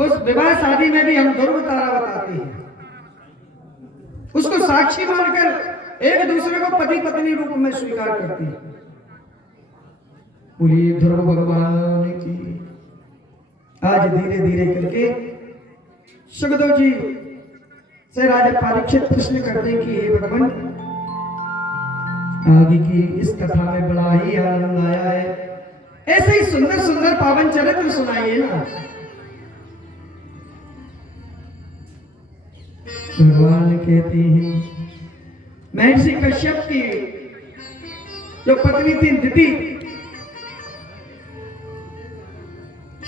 उस विवाह शादी में भी हम ध्रुव तारा बताते हैं, उसको साक्षी मानकर एक दूसरे को पति पत्नी रूप में स्वीकार करते हैं। बोलिए ध्रुव भगवान की। आज धीरे धीरे करके सुखदेव जी से राजा परीक्षित प्रश्न करते कि हे भगवान, आगे की इस कथा में बड़ा ही आनंद आया है, ऐसे ही सुंदर सुंदर पावन चरित्र सुनाइए ना। भगवान कहते हैं, महर्षि कश्यप की जो पत्नी थी दिति,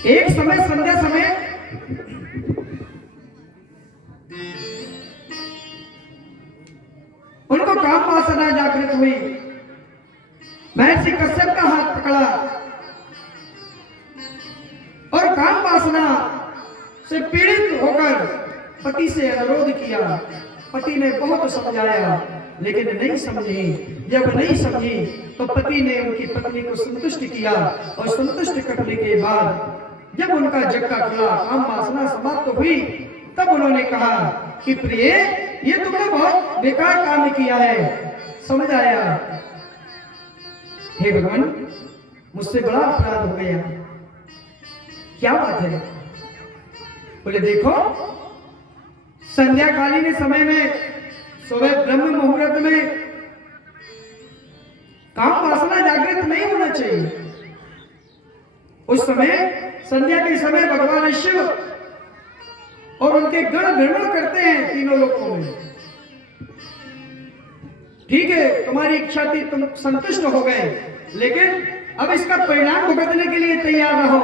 एक समय संध्या समय उनको काम वासना जागृत हुई। महर्षि कश्यप का हाथ पकड़ा और काम वासना से पीड़ित होकर पति से अनुरोध किया। पति ने बहुत समझाया लेकिन नहीं समझी। जब नहीं समझी तो पति ने उनकी पत्नी को संतुष्ट किया और संतुष्ट करने के बाद जब उनका जक्का खुला, काम वासना समाप्त हुई, तब उन्होंने कहा कि प्रिय, ये तुमने बहुत बेकार काम किया है, समझ आया। हे भगवान, मुझसे बड़ा अपराध हो गया। क्या बात है? बोले देखो, संध्याकालीन समय में सुबह ब्रह्म मुहूर्त में काम वासना जागृत नहीं होना चाहिए। उस समय संध्या के समय भगवान शिव और उनके गण भ्रमण करते हैं तीनों लोकों में। ठीक है, तुम्हारी इच्छा थी, तुम संतुष्ट हो गए, लेकिन अब इसका परिणाम भुगतने के लिए तैयार रहो।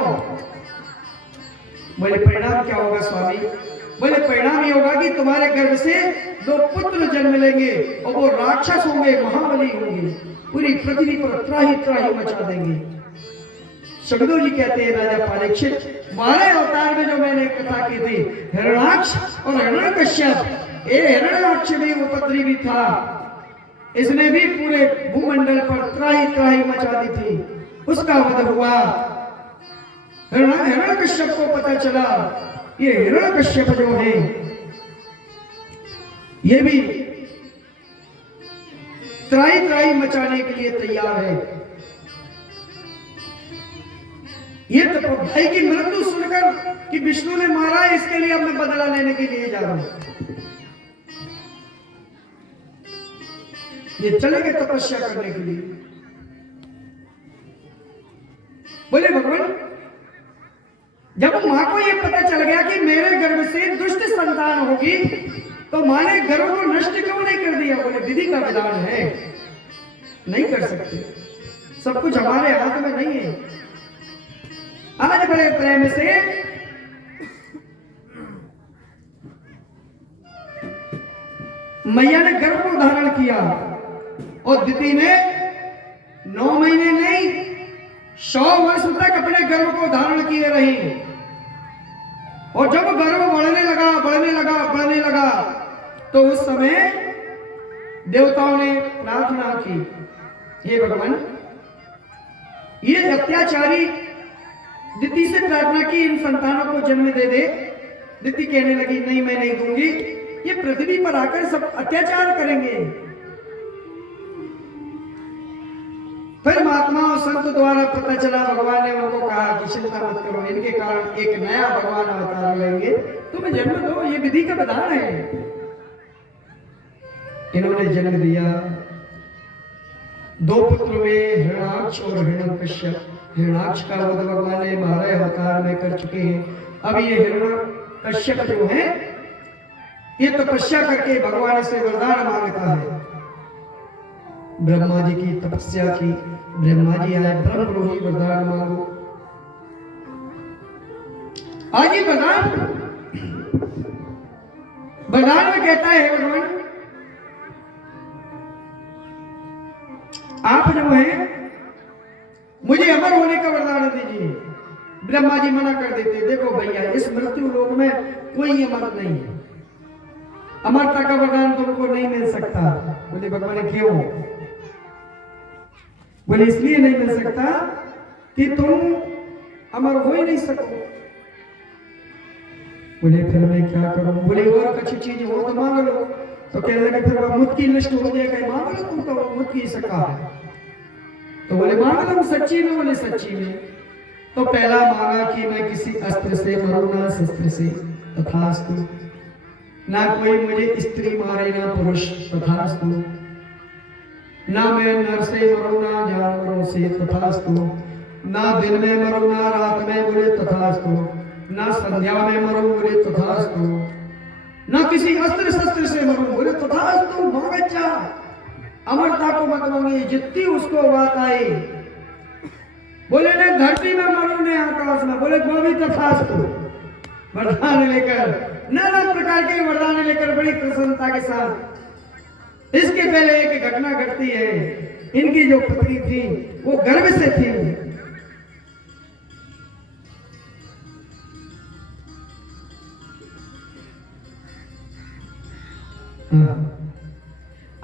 बोले परिणाम क्या होगा स्वामी? बोले परिणाम ये होगा कि तुम्हारे गर्भ से 2 पुत्र जन्म लेंगे और वो राक्षस होंगे, महाबली होंगे, पूरी पृथ्वी पर त्राही त्राही मचा देंगे। सुखदेव जी कहते हैं, राजा परीक्षित, 12 अवतार में जो मैंने कथा की थी, हिरण्याक्ष और हिरण्यकश्यप, ये हिरण्याक्ष भी उपद्रवी था, इसने भी पूरे भूमंडल पर त्राही त्राही मचा दी थी, उसका वध हुआ। हिरण्यकश्यप को पता चला ये हिरण्यकश्यप जो है ये भी त्राही त्राही मचाने के लिए तैयार है। ये तो भाई की मृत्यु सुनकर कि विष्णु ने मारा है, इसके लिए अब मैं बदला लेने के लिए जा रहा हूं। ये चले गए तपस्या करने के लिए। बोले भगवान, जब मां को यह पता चल गया कि मेरे गर्भ से दुष्ट संतान होगी, तो मां ने गर्भ को नष्ट क्यों नहीं कर दिया? बोले विधि का विधान है, नहीं कर सकते, सब कुछ हमारे हाथ में नहीं है। आज बड़े प्रेम से मैया ने गर्भ को धारण किया और दिति ने 9 महीने नहीं 100 वर्ष तक अपने गर्भ को धारण किए रही। और जब गर्भ बढ़ने लगा बढ़ने लगा बढ़ने लगा तो उस समय देवताओं ने प्रार्थना की, हे भगवान, ये अत्याचारी दिति से प्रार्थना की, इन संतानों को जन्म दे दे। दिति कहने लगी, नहीं मैं नहीं दूंगी, ये पृथ्वी पर आकर सब अत्याचार करेंगे। फिर महात्मा और संत द्वारा पता चला, भगवान ने उनको कहा कि चिंता मत करो, इनके कारण एक नया भगवान अवतार लेंगे, तुम जन्म दो, ये विधि का विधान है। इन्होंने जन्म दिया, 2 पुत्र हुए, हिरण्याक्ष और हिरण्यकश्यप। हिरण्याक्ष का वध भगवान ने 12 अवतार में कर चुके हैं। अब ये हिरण्यकश्यप जो है, ये तपस्या करके भगवान से वरदान मांगता है। ब्रह्मा जी की तपस्या की, ब्रह्मा जी आए, ब्रह्मरोही वरदान मांगो। आज ये वरदान में कहता है, भगवान आप जो है मुझे अमर होने का वरदान दीजिए। ब्रह्मा जी मना कर देते, देखो भैया, इस मृत्यु लोक में कोई अमर नहीं है, अमरता का वरदान तुमको नहीं मिल सकता। बोले भगवान क्यों? बोले इसलिए नहीं मिल सकता कि तुम अमर हो ही नहीं सको। बोले फिर मैं क्या करूं? बोले और अच्छी चीज हो तो मांग लो। तो कहने लगे फिर वह मुझ की लिस्ट हो जाएगा, मांग लो तुम, तो मुझ की सका है। तो बोले मांग लो सच्ची में? बोले सच्ची में। तो पहला मांगा कि मैं किसी अस्त्र से मरूं ना शस्त्र से, तथास्तु। ना कोई मुझे स्त्री मारे ना पुरुष, तथास्तु। ना मैं नर से मरूं ना जानवरों से, तथास्तु। ना दिन में मरूं ना रात में, बोले तथास्तु। ना संध्या में मरूं, बोले तथास्तु। ना किसी अस्त्र शस्त्र से मरूं, बोले तथास्तु। मांगत जा, अमरता को मत मांगी, जितनी उसको बात आई। बोले ने धरती में मरूं ने आकाश में, बोले वो भी तथास्तु। वरदान लेकर, नाना प्रकार के वरदान लेकर बड़ी प्रसन्नता के साथ। इसके पहले एक घटना घटती है। इनकी जो पत्नी थी वो गर्भ से थी।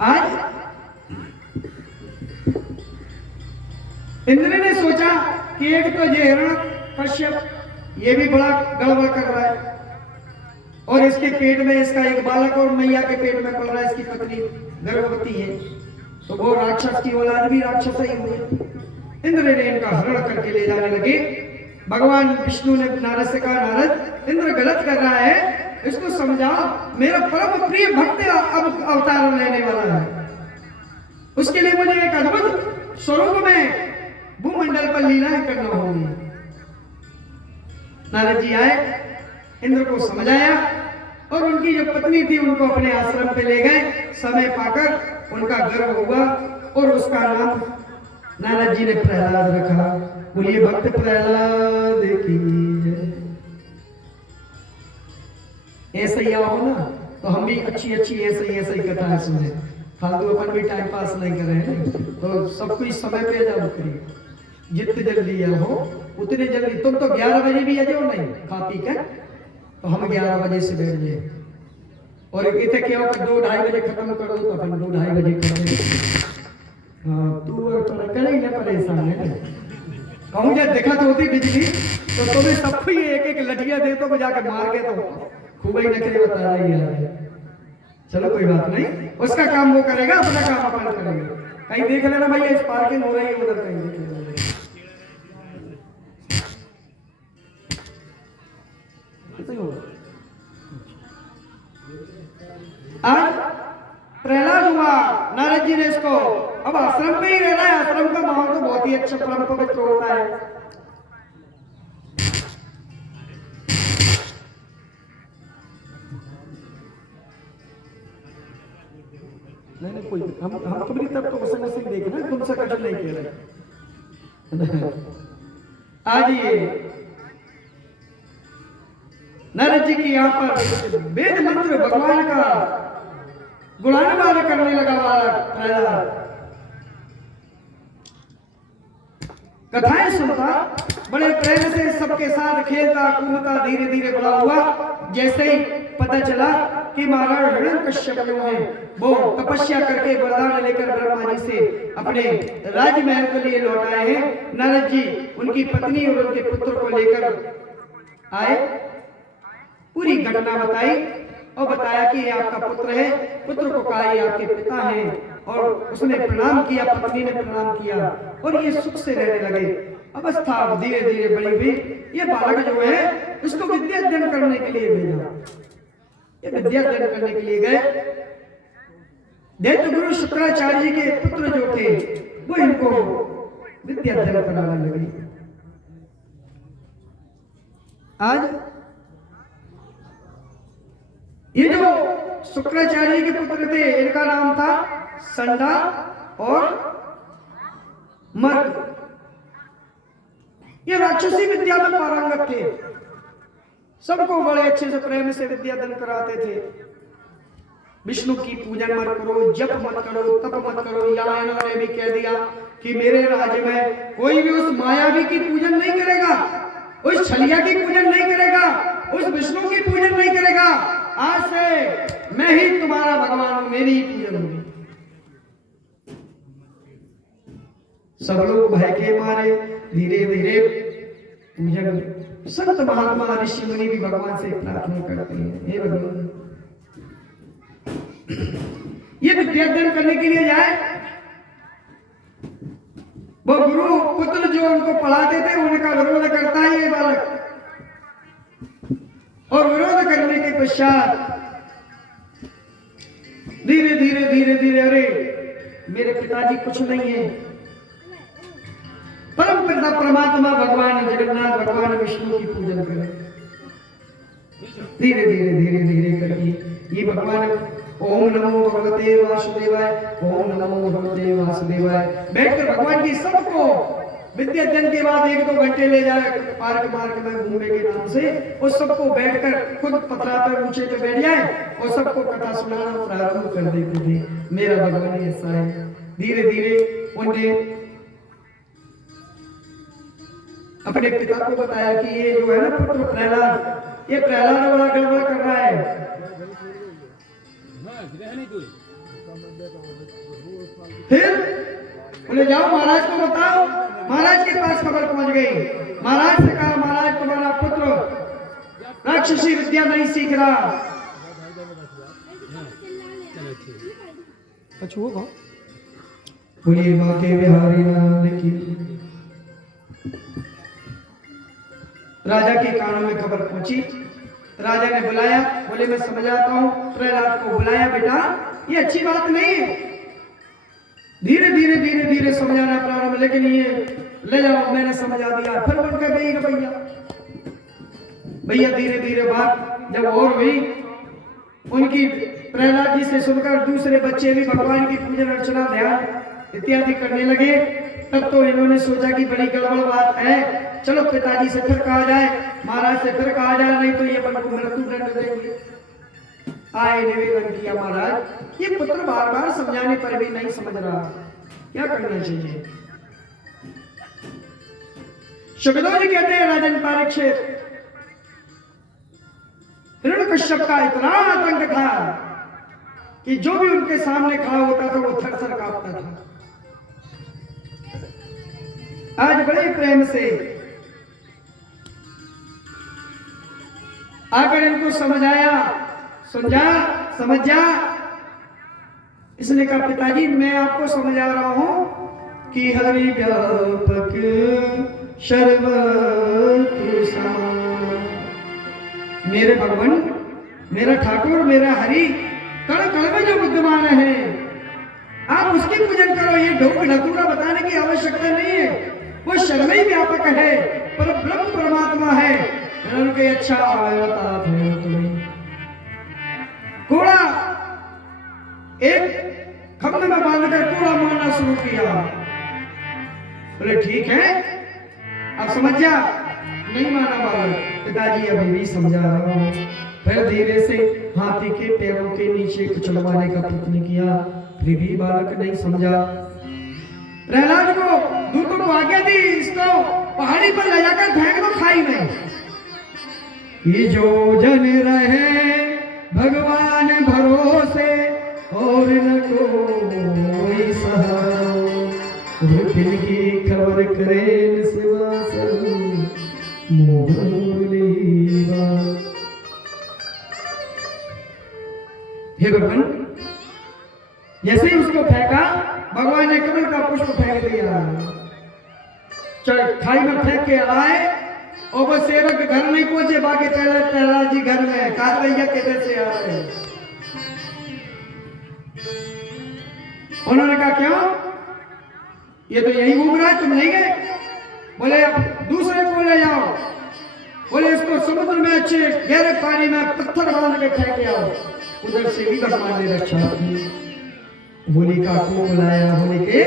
आज इंद्र ने सोचा कि एक तो ये हिरण कश्यप ये भी बड़ा गड़बड़ कर रहा है, और इसके पेट में इसका एक बालक और मैया के पेट में पल रहा है, इसकी पत्नी गर्भवती है, तो वो राक्षस की औलाद भी राक्षस ही हुए। इंद्र ने इनका हरण करके ले जाने लगे। भगवान विष्णु ने नारद से कहा, नारद इंद्र गलत कर रहा है, इसको समझाओ, मेरा परम प्रिय भक्त अब अवतार लेने वाला है, उसके लिए मुझे एक अद्भुत स्वरूप में भूमंडल पर लीलाएं करना होगी। नारद जी आए, इंद्र को समझाया, और उनकी जो पत्नी थी उनको अपने आश्रम पे ले गए। समय पाकर उनका गर्भ हुआ, और उसका नाम नारद जी ने प्रहलाद रखा। बोलिए भक्त प्रहलाद की जय। ऐसे ही आओ ना, तो हम भी अच्छी अच्छी ऐसे ही कथाएं सुने, फालतू अपन भी टाइम पास नहीं कर रहे हैं। तो सब कुछ समय पे जाओ करिए, जितने जल्दी हो उतने जल्दी। तुम तो 11 बजे भी आ जाओ नहीं खा पी कर, तो हम 11 बजे से बैठ जाए, और इतने क्या होगा 2-2:30 बजे खत्म कर दो, तो अपन 2-2:30 बजे कर देंगे। हाँ तू और करें ना परेशान है, कहूँ जब देखा तो होती बिजली, तो तुम्हें सबको ये एक लठिया दे तो जाके मार के तो खूब ही नखरे बता रही है। चलो कोई बात नहीं, उसका काम वो करेगा, अपना काम अपन करेंगे। कहीं देख लेना भैया, इस पार्किंग हो रही है उधर, कहीं देख लेना। आज प्रहलाद हुआ, नारद जी ने इसको, अब आश्रम पे ही रहना है, आश्रम का माहौल तो बहुत ही अच्छा परम पवित्र होता है। नहीं कोई हम तुम्हारी तरफ तो वैसे वैसे देखना, तुमसे कठिन नहीं कह रहे। आज ये नारद जी की यहाँ पर वेद मंत्र भगवान का गुणानुवाद करने लगा वाला प्रहलाद। कथाएं सुनता, बड़े प्रेम से सबके साथ खेलता कूदता धीरे धीरे बड़ा हुआ। जैसे ही पता चला कि महाराज हिरण्यकश्यप जो है वो तपस्या करके वरदान लेकर ब्रह्मा जी से अपने राजमहल के लिए लौट आए हैं, नारद जी उनकी पत्नी और उनके पुत्र को लेकर आए। पूरी घटना बताई और बताया कि ये आपका पुत्र है। पुत्र को कहा ये आपके पिता हैं, और उसने प्रणाम किया, पत्नी ने प्रणाम किया, और ये सुख से रहने लगे। अवस्था धीरे धीरे बड़ी हुई। ये बालक जो है इसको विद्या अध्ययन करने के लिए भेजा। ये विद्या अध्ययन करने के लिए गए। दैत्य गुरु शुक्राचार्य जी के पुत्र जो थे वो इनको विद्या अध्ययन कराने लगे। आज ये जो शुक्राचार्य के पुत्र थे इनका नाम था संडा और मर्ग। ये राक्षसी विद्या में पारंगत थे, सबको बड़े अच्छे से प्रेम से विद्या अध्ययन कराते थे। विष्णु की पूजन मत करो, जप मत करो, तप मत करो। यहाँ इन्होंने भी कह दिया कि मेरे राज्य में कोई भी उस मायावी की पूजन नहीं करेगा, उस छलिया की पूजन नहीं करेगा, उस विष्णु की पूजन नहीं करेगा। आज से मैं ही तुम्हारा भगवान हूं, मेरी ही पूजन होगी। सब लोग भय के मारे धीरे धीरे संत महात्मा ऋषि मुनि भी भगवान से प्रार्थना करते हैं, हे भगवान ये विद्या अध्ययन करने के लिए जाए, वो गुरु पुत्र जो उनको पढ़ाते थे उनका विरोध करता है ये बालक, और विरोध करने के पश्चात धीरे धीरे धीरे धीरे अरे मेरे पिताजी कुछ नहीं है, परम पिता परमात्मा भगवान जगन्नाथ भगवान विष्णु की पूजन करें। धीरे धीरे धीरे धीरे करके ये भगवान ओम नमो भगवते वासुदेवाय, ओम नमो भगवते वासुदेवाय बैठकर भगवान की सबको विद्या अध्ययन के बाद 1-2 घंटे ले जाए पार्क में घूमने के नाम से, उस सबको बैठकर खुद पथरा पर ऊंचे पे बैठ जाए और सबको कथा सुनाना प्रारंभ कर देते थे। मेरा भगवान ऐसा है। धीरे धीरे उन्हें अपने पिता को बताया कि ये जो है ना पुत्र प्रहलाद, ये प्रहलाद बड़ा गड़बड़ कर रहा है। फिर बोले जाओ महाराज को बताओ। महाराज के पास खबर पहुंच गई। महाराज से कहा महाराज तुम्हारा पुत्र राक्षसी विद्या नहीं सीख रहा। बोलिए मां के बिहारी नाम की। राजा के कानों में खबर पहुंची। राजा ने बुलाया, बोले मैं समझ आता हूं। प्रहलाद को बुलाया, बेटा ये अच्छी बात नहीं है। धीरे धीरे धीरे धीरे समझाना प्रारंभ, लेकिन ये ले जाओ मैंने समझा दिया। फिर उनका भैया धीरे धीरे बात जब और हुई, उनकी प्रहलाद जी से सुनकर दूसरे बच्चे भी भगवान की पूजन अर्चना ध्यान इत्यादि करने लगे। तब तो इन्होंने सोचा कि बड़ी गड़बड़ बात है, चलो पिताजी से फिर कहा जाए, महाराज से फिर कहा जाए, नहीं तो ये अपन को मृत्यु दंड देंगे। आए निवेदन किया, महाराज ये पुत्र बार बार समझाने पर भी नहीं समझ रहा, क्या करना चाहिए। सुखदेव जी कहते हैं राजन परीक्षित, हिरण्यकश्यप का इतना आतंक था कि जो भी उनके सामने खड़ा होता था वो थर-थर कांपता था। आज बड़े प्रेम से आकर इनको समझाया, समझ जा। इसने कहा पिताजी मैं आपको समझा रहा हूं कि हरि व्यापक सर्वत्र समान। मेरे भगवान, मेरा ठाकुर, मेरा हरि कण कण में जो विद्यमान है, आप उसकी पूजन करो। ये ढोक ढकूरा बताने की आवश्यकता नहीं है, वो सर्वै व्यापक है, पर ब्रह्म परमात्मा है। उनके अच्छा बता तुम्हें घोड़ा एक खम्भे में बांधकर घोड़ा मारना शुरू किया। बोले ठीक है अब समझ जा। नहीं माना बालक, पिताजी अभी भी समझा रहा हूं। फिर धीरे से हाथी के पैरों के नीचे कुचलवाने का प्रयत्न किया, फिर भी बालक नहीं समझा। प्रहलाद को दूतों को आज्ञा दी, इसको पहाड़ी पर ले जाकर फेंक दो खाई में। ये जो जन रहे भगवान भरोसे और न कोई सहारा, वो दिन की खबर करे सिवा हे भगवान, जैसे ही उसको फेंका भगवान ने कमल का पुष्प फेंक दिया। चल खाई में फेंक के आए और वो सेवक घर नहीं पहुंचे, बाकी प्रहलाद जी घर में। कहा भैया किधर से आ रहे? उन्होंने कहा क्यों, ये तो यही घूम रहा है, तुम नहीं गए? बोले दूसरे को ले जाओ। बोले इसको समुद्र में अच्छे गहरे पानी में पत्थर बांध के फेंक आओ। उधर से भी भगवान ने रक्षा की। होलिका को बुलाया। होली के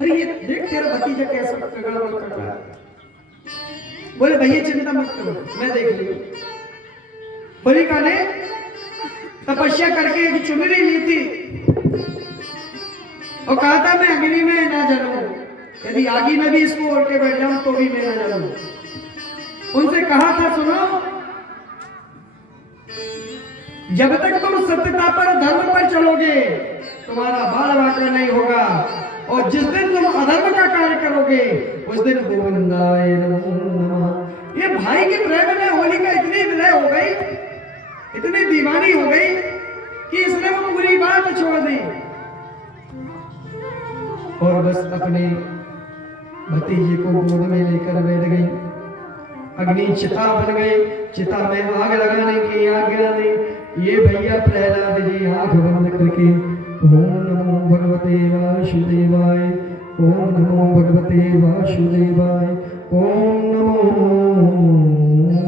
अरे ये देख तेरा भतीजा कैसा गड़बड़ कर रहा है। बोले भैया चिंता मत करो, मैं देख लूंगा। होलिका ने तपस्या करके एक चुनरी ली थी और कहा था मैं अग्नि में ना जलूं, यदि आगे में भी इसको ओढ़ के बैठ जाऊं तो भी मैं ना जलूं। उनसे कहा था सुनो, जब तक तुम सत्यता पर धर्म पर चलोगे तुम्हारा बाल बांका नहीं होगा, और जिस दिन तुम अधर्म का कार्य करोगे उस दिन गोविंदाय नमो नमः ये भाई के प्रेम में होलिका इतनी विलय हो गई, इतनी दीवानी हो गई कि इसने वो पूरी बात छोड़ दी और बस अपने भतीजे को गोद में लेकर बैठ गई। अग्नि चिता बन गई, चिता में आग लगाने की आज्ञा दी। ये भैया प्रहलाद जी आंख बंद करके ओम नमो भगवते वासुदेवाय, ओम नमो भगवते वासुदेवाय, ओम नमो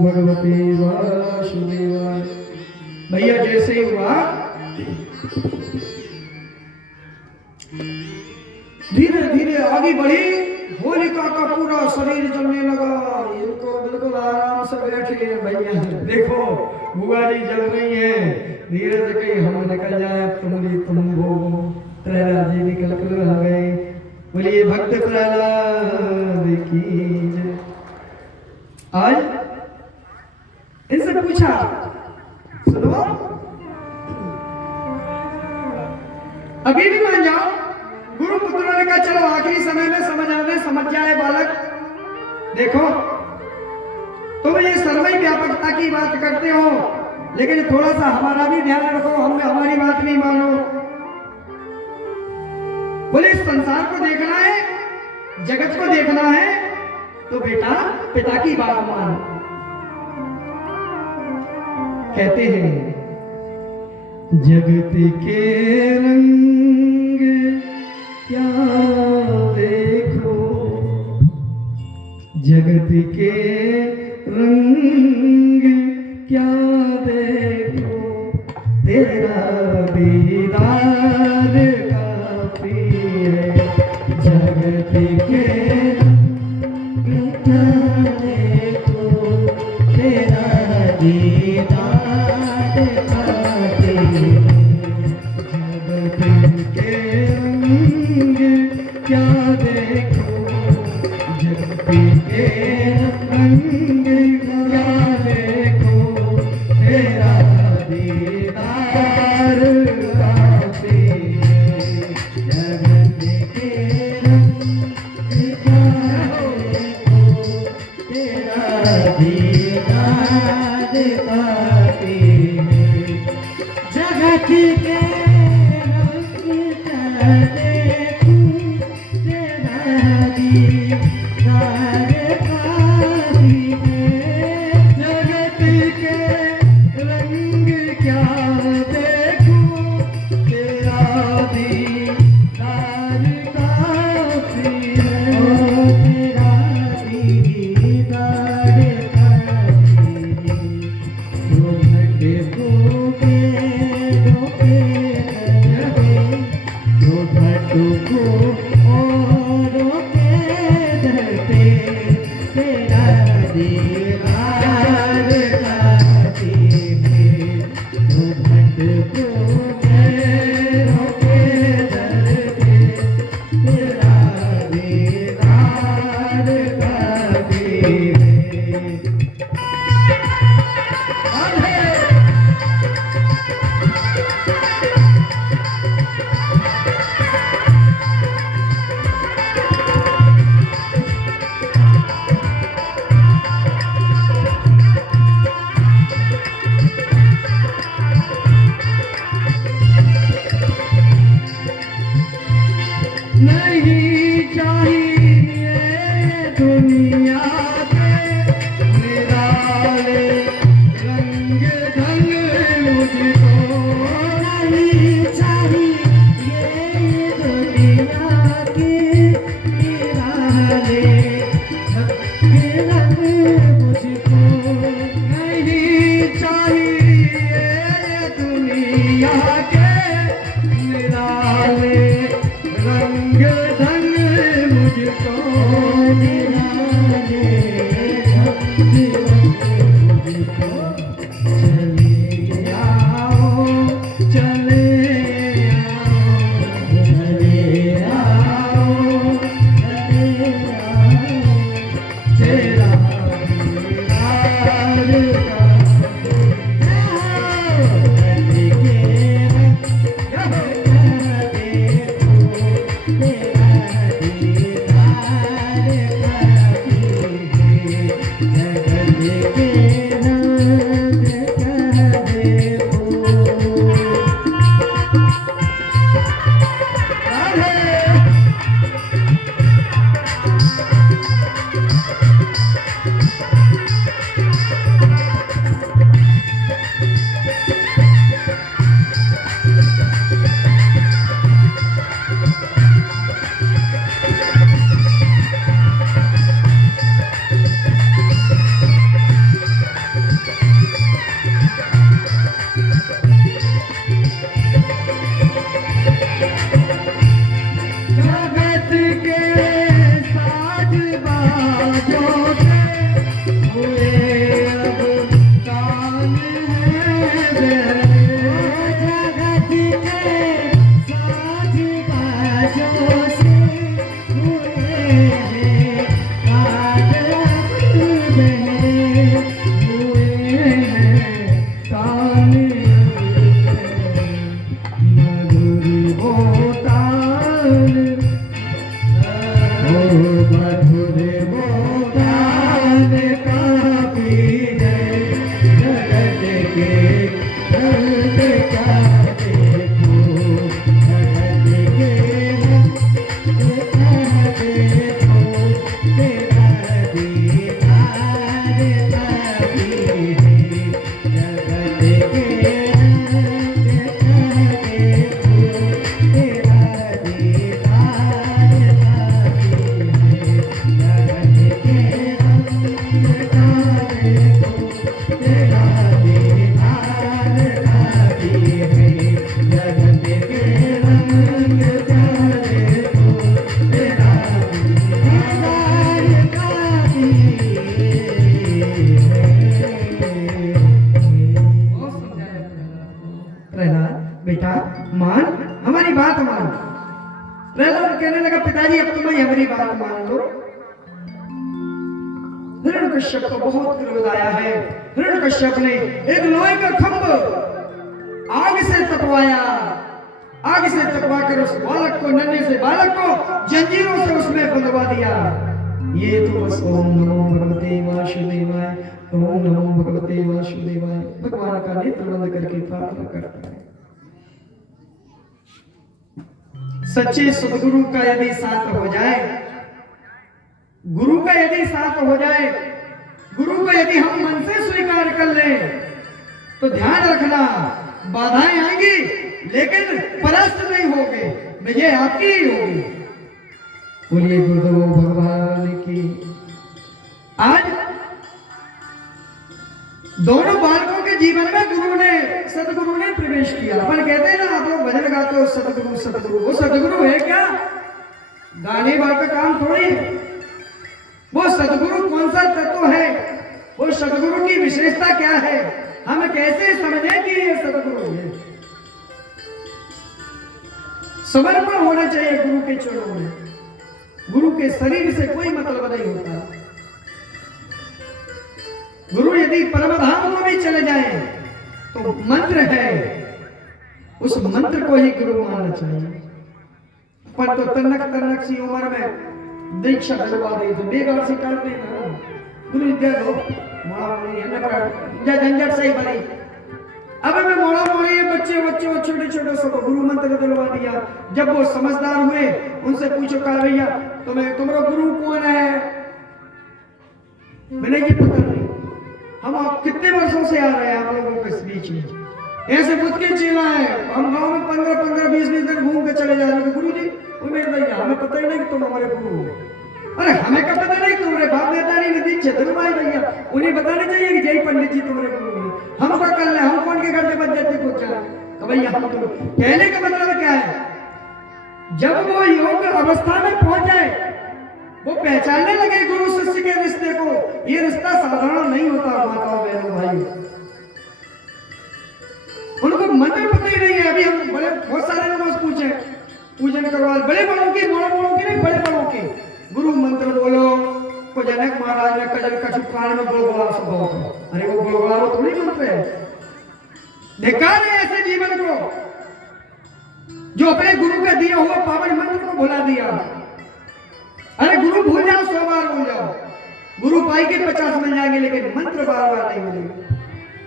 भगवते वासुदेवाय। भैया जैसे ही हुआ धीरे धीरे आगे बढ़ी, होलिका का पूरा शरीर जलने लगा। इनको बिल्कुल आराम से बैठे भैया, देखो बुआ जी जल रही है, धीरे से कहीं हम निकल जाए, तुम वो प्रहलाद जी निकल कर आ गए। बोलिए भक्त प्रहलाद की जय। आज इनसे पूछा, सुनो अभी भी मान जाओ। गुरु पुत्रों ने कहा चलो आखिरी समय में समझ जाए बालक। देखो तुम ये सर्वई व्यापकता की बात करते हो, लेकिन थोड़ा सा हमारा भी ध्यान रखो, हमारी बात नहीं मानो। बोले इस संसार को देखना है, जगत को देखना है, तो बेटा पिता की बात मान। कहते हैं जगत के रंग क्या देखो, जगत के रंग क्या देखो, तेरा दीदार काफी है। जगत के रंग क्या देखो, तेरा दीदार काफी है। जगत के रंग क्या देखो, जगत के रंग क्या देखो, तेरा दीदार काफी है। जगत के रंग क्या देखो, तेरा दीदार काफी है। जगत के जगत के साज बाजों से हुए अब कान है जगत के साज बाजों से हुए हैं कान हुए हैं कान मधुर होता मधुर मोदान का पीने जगत के रंग का देखो जगत के रंग का देखो तेरा दीदार का पीने जगत के रंग का देखो तेरा दीदार बेटा मान हमारी बात मान। प्रहलाद कहने लगा पिताजी अब तुम्हें हमारी बात मान लो। हिरण्यकश्यप को बहुत क्रोध आया है। हिरण्यकश्यप ने एक लोहे का खंभ आग से तपवाया। आग से तपवाकर उस बालक को नन्हे से बालक को जंजीरों से उसमें बंधवा दिया। ये तो बस ओम नमो भगवते वासुदेवाय ओम नमो भगवते वासुदेवाय भगवान का नेत्र बंद करके प्रार्थना करता है। सच्चे सदगुरु का यदि साथ हो जाए, गुरु का यदि साथ हो जाए, गुरु को यदि हम मन से स्वीकार कर लें तो ध्यान रखना बाधाएं आएंगी लेकिन परास्त नहीं होगे, विजय आपकी ही होगी। बोलिए गुरुदेव भगवान की। आज दोनों बालकों के जीवन में गुरु ने सदगुरु ने प्रवेश किया। अपन कहते हैं ना आप लोग भजन गाते हो सदगुरु सदगुरु, वो सदगुरु है क्या? गाने वाले का काम थोड़ी है। वो सदगुरु कौन सा तत्व है, वो सदगुरु की विशेषता क्या है, हम कैसे समझें कि ये सदगुरु है। समर्पण होना चाहिए गुरु के चरणों में। गुरु के शरीर से कोई मतलब नहीं होता। गुरु यदि परमधाम को भी चले जाए तो मंत्र है, उस मंत्र को ही गुरु मानना चाहिए। पर तो तनक सी उम्र में दीक्षा दिलवा दे तो बेगार से काटते हैं गुरु विद्या दो मोड़ा मोड़ी है ना झंझट सही भली। अब मैं मोड़ा मोड़ी बच्चे बच्चे वो छोटे छोटे सबको गुरु मंत्र दिलवा दिया। जब वो समझदार हुए उनसे पूछो कहा भैया तुम्हारा गुरु कौन है? मैंने ये पता नहीं, हम आप कितने वर्षों से आ रहे हैं आप लोगों के बीच में ऐसे बुद्ध के चेला है। हम गांव में 15-15 20-20 दिन घूम के चले जा रहे हैं। गुरु जी उन्हें भैया हमें पता ही नहीं कि तुम हमारे गुरु हो। अरे हमें कब पता नहीं, तुम्हारे बाप नेता नहीं निधि चेतन भाई भैया उन्हें बताना चाहिए कि जय पंडित जी तुम्हारे गुरु हैं। हम क्या कर ले, हम कौन के घर से बच जाते पहुंच जाए भैया हम तो। कहने का मतलब क्या है, जब वो योग अवस्था में पहुंच जाए वो पहचानने लगे गुरु शिष्य के रिश्ते को। ये रिश्ता साधारण नहीं होता माताओं बहनों भाई। उनको मंत्र पता ही नहीं है। अभी हम बड़े बहुत सारे लोगों से पूछे पूजन करवा बड़े बड़ों की मोड़ों की नहीं बड़े बड़ों की गुरु मंत्र बोलो। को जनक महाराज ने कजल कछु कान में गुड़गुड़ा स्वभाव। अरे वो गुड़गुड़ा वो थोड़ी मंत्र है। धिक्कार है ऐसे जीवन को जो अपने गुरु का दिया हुआ पावन मंत्र को भुला दिया। अरे गुरु भूल जाओ 100 बार भूल जाओ, गुरु पाई के 50 मिल जाएंगे लेकिन मंत्र बार बार नहीं मिलेगा।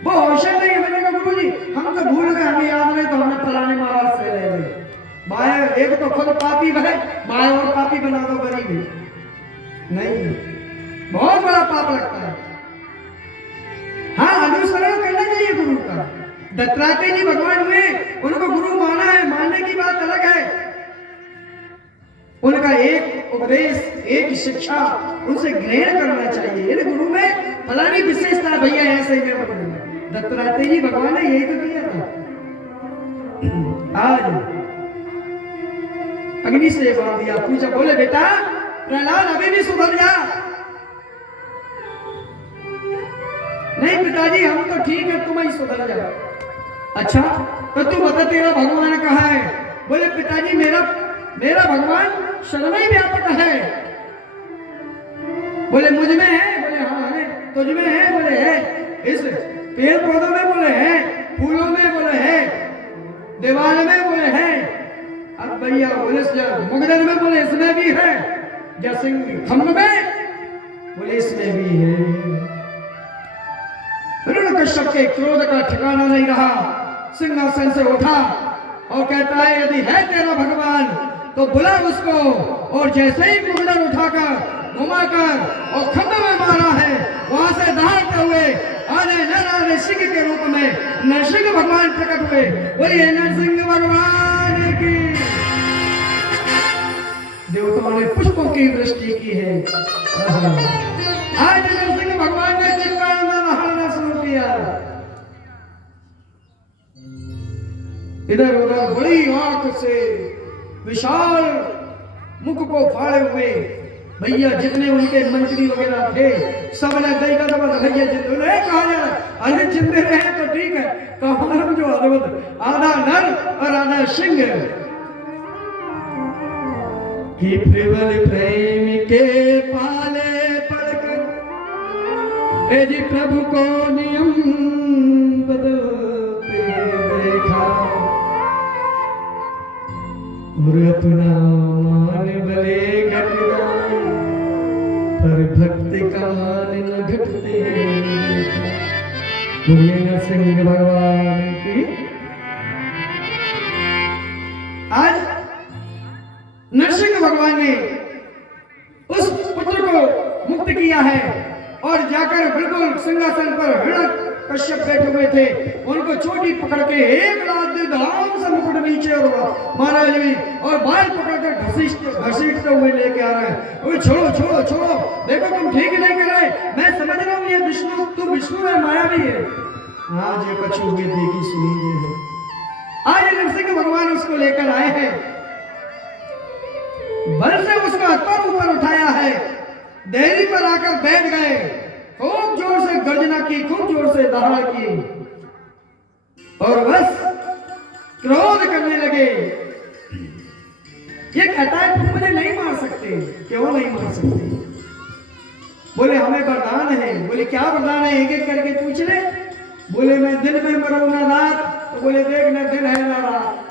वो अवसर नहीं मिलेगा। गुरु जी हम तो भूल गए, हमें याद नहीं तो हमने फलाने महाराज से ले गए। बाय एक तो खुद पापी बने, बाय और पापी बना दो गरीब नहीं, बहुत बड़ा पाप लगता है। हाँ अनुसरण करना चाहिए गुरु का। दत्तात्रेय जी भगवान हुए, उनको गुरु माना है, मानने की बात अलग है। उनका एक उपदेश एक शिक्षा उनसे ग्रहण करना चाहिए। गुरु में फलानी विशेषता भैया ऐसे ही दत्तात्रेय जी भगवान ने यही तो किया था। आज अग्नि से बांध दिया, पूछा, बोले बेटा प्रहलाद अभी भी सुधर जा। नहीं पिताजी हम तो ठीक है, तुम ही सुधर जा। अच्छा तो तू बता तेरा भगवान कहाँ है? बोले पिताजी मेरा भगवान सर्वमय व्यापक है। बोले मुझ में है? बोले हाँ है। तुझ में है? बोले है। इस पेड़ पौधों में? बोले है। फूलों में? बोले है। दीवार में? बोले है। अब भैया बोले मुगदन में? बोले इसमें भी है। जैसे खम्भ में? बोले इसमें भी है। हिरण्यकश्यप के क्रोध का ठिकाना नहीं रहा, सिंहासन से उठा और कहता है यदि है तेरा भगवान तो बुला उसको। और जैसे ही मुगदन उठाकर घुमाकर और खम्भ में मारा है, वहां से दहाड़ते हुए आने नर सिंह के रूप में नरसिंह भगवान प्रकट हुए। बोलिए नरसिंह भगवान की। देवताओं ने पुष्पों की वृष्टि की है। आज नरसिंह भगवान ने चिंगारी दहाड़ना शुरू किया। इधर उधर बड़ी आंख से विशाल मुख को फाड़े हुए भैया जितने उनके मंत्री वगैरह थे सबने देखा तो भैया जिंदे कहा जा रहा। अरे जिंदे रहे तो ठीक है, कहां जो अद्भुत आधा नर और आधा सिंह कि प्रबल प्रेम के पाले पड़कर ए जी प्रभु को नियम बदलते देखा। और अपना मान भले घट जाए पर भक्ति का मान न घटते। बोलिए नरसिंह भगवान की। आज नरसिंह भगवान ने उस पुत्र को मुक्त किया है और जाकर बिल्कुल सिंहासन पर हिरण्यकश्यप बैठे हुए थे, उनको चोटी पकड़ के एक लात धाम से मुकुट नीचे और महाराज जी और बाल पकड़कर घसीटते हुए लेके आ रहे हैं। वो छोड़ो छोड़ो छोड़ो, देखो तुम ठीक नहीं कर रहे, मैं समझ रहा हूँ ये विष्णु, तू विष्णु है, माया भी है। आज ये कछु हुए देखी सुनी है। आज नरसिंह भगवान उसको लेकर आए हैं, बल से उसका पर ऊपर उठाया है, देहरी पर आकर बैठ गए, खूब जोर से गर्जना की, खूब जोर से दहाड़ की और बस क्रोध करने लगे। ये कहता है तुम मुझे नहीं मार सकते। क्यों नहीं मार सकते? बोले हमें वरदान है। बोले क्या वरदान है? एक एक करके पूछ ले। बोले मैं दिन में मरूं ना रात। तो बोले देख ना दिन है ना रात,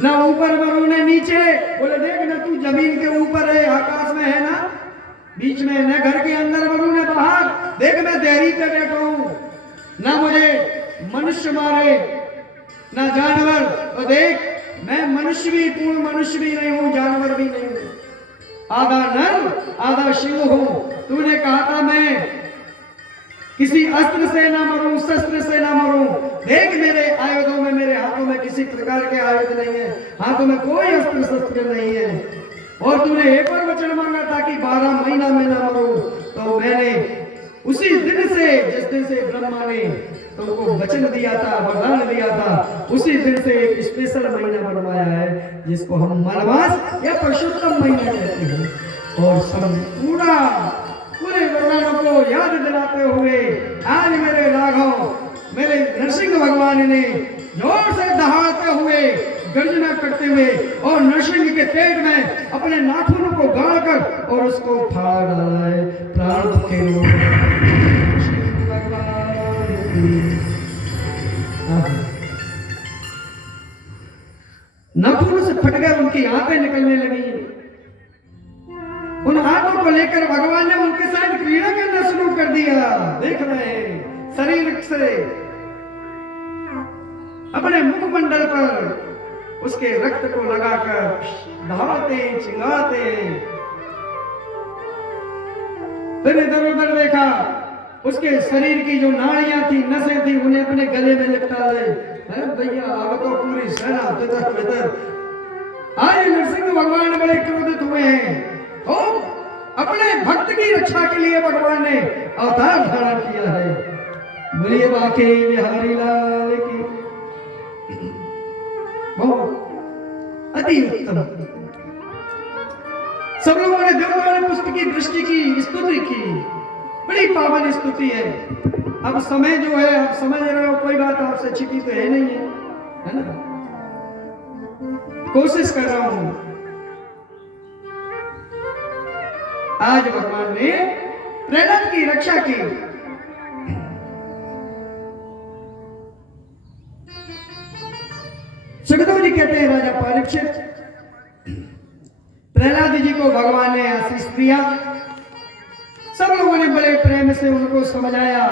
ना ऊपर मरूं ना नीचे। बोले देख ना तू जमीन के ऊपर है, आकाश में है ना बीच में, न घर के अंदर मरूं ना बाहर। देख मैं देहरी पे बैठा हूं, ना मुझे मनुष्य मारे ना जानवर। और देख मैं मनुष्य भी, पूर्ण मनुष्य भी नहीं हूं, जानवर भी नहीं हूं, आधा नर आधा सिंह हूं। तूने कहा था मैं किसी अस्त्र से ना मरूं, शस्त्र से ना मरूं। देख मेरे आयुधों में, मेरे हाथों में किसी प्रकार के आयुध नहीं है, हाथों में कोई अस्त्र शस्त्र नहीं है। और तूने एक और वचन मांगा था कि 12 महीना में ना मरूं। तो मैंने उसी दिन से, जिस दिन से ब्रह्मा ने तुमको वचन दिया था, वरदान दिया था, उसी दिन से एक स्पेशल महीना बनवाया है जिसको हम मानवास या पुरुषोत्तम महीना कहते हैं। और सब पूरे वरदानों को याद दिलाते हुए आज मेरे राघव, मेरे नरसिंह भगवान ने जोर से दहाड़ते हुए, गर्जना करते हुए और नरसिंह के पेट में अपने नाखूनों को गाड़कर और उसको फाड़ डाला है प्राण के रूप में। नाखूनों से फट गए, उनकी आंखें निकलने लगी। उन आंखों को लेकर भगवान ने उनके साथ क्रीड़ा करना शुरू कर दिया। देख रहे हैं शरीर से अपने मुखमंडल पर उसके रक्त को लगाकर दहाड़ते चिंगाते। फिर इधर उधर देखा, उसके शरीर की जो नाड़ियां थी, नसें थी, उन्हें अपने गले में लिपटा ले। भैया अब तो पूरी सेना तितर बितर। आज नरसिंह भगवान बड़े क्रोधित हुए हैं। तो अपने भक्त की रक्षा के लिए भगवान ने अवतार धारण किया है। बोलिए बाके बिहारी लाल की। बहुत अति उत्तम। सब लोगों ने देवताओं ने पुष्प की दृष्टि की, स्तुति की, बड़ी पावन स्तुति है। अब समय जो है, आप समझ रहे हो, कोई बात आपसे छिपी तो है नहीं है ना। कोशिश कर रहा हूं। आज भगवान ने प्रहलाद की रक्षा की। सुखदेव जी कहते हैं, राजा परीक्षित, प्रहलाद जी को भगवान ने आशीष दिया। सब लोगों ने बड़े प्रेम से उनको समझाया।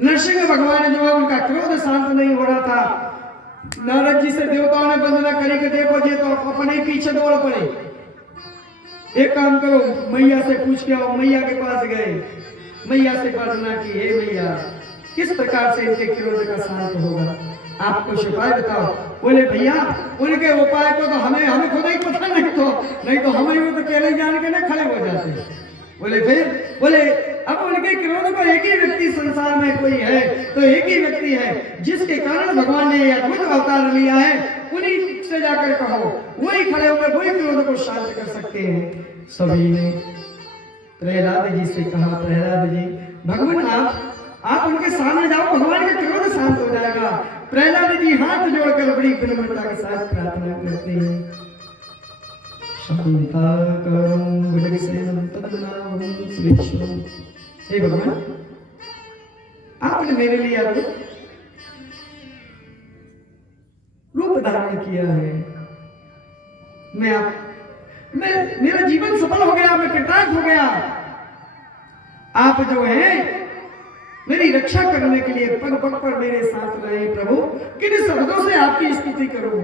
नरसिंह भगवान जो है, उनका क्रोध शांत नहीं हो रहा था। नारद जी से देवताओं ने वंदना करी कि देखो जी तो अपने पीछे दौड़ पड़े। एक काम करो, मैया से पूछ के आओ। मैया के पास गए, मैया से प्रार्थना की, हे मैया, किस प्रकार से इनके क्रोध का शांत होगा, आप कुछ उपाय बताओ। बोले भैया, उनके उपाय को तो हमें खुद ही पता नहीं तो हमें तो पहले जान के ना खड़े हो जाते। बोले फिर? बोले अब उनके क्रोध को एक ही व्यक्ति संसार में कोई है तो एक ही व्यक्ति है जिसके कारण भगवान ने यह अद्भुत अवतार लिया है। उन्हीं से जाकर कहो, वही खड़े होकर वही क्रोध को शांत कर सकते हैं। सभी ने प्रहलाद जी से कहा, प्रहलाद जी, भगवान आप उनके सामने जाओ, भगवान का क्रोध शांत हो जाएगा। प्रहलाद जी हाथ जोड़कर बड़ी विनम्रता के साथ प्रार्थना करते हैं। शांताकारं भुजगशयनं पद्मनाभं सुरेशं। हे भगवान, आपने मेरे लिए रूप धारण किया है। मेरा जीवन सफल हो गया, मैं कृतार्थ हो गया। आप जो है मेरी रक्षा करने के लिए पग पग पर मेरे साथ रहे। प्रभु, किन शब्दों से आपकी स्तुति करूं।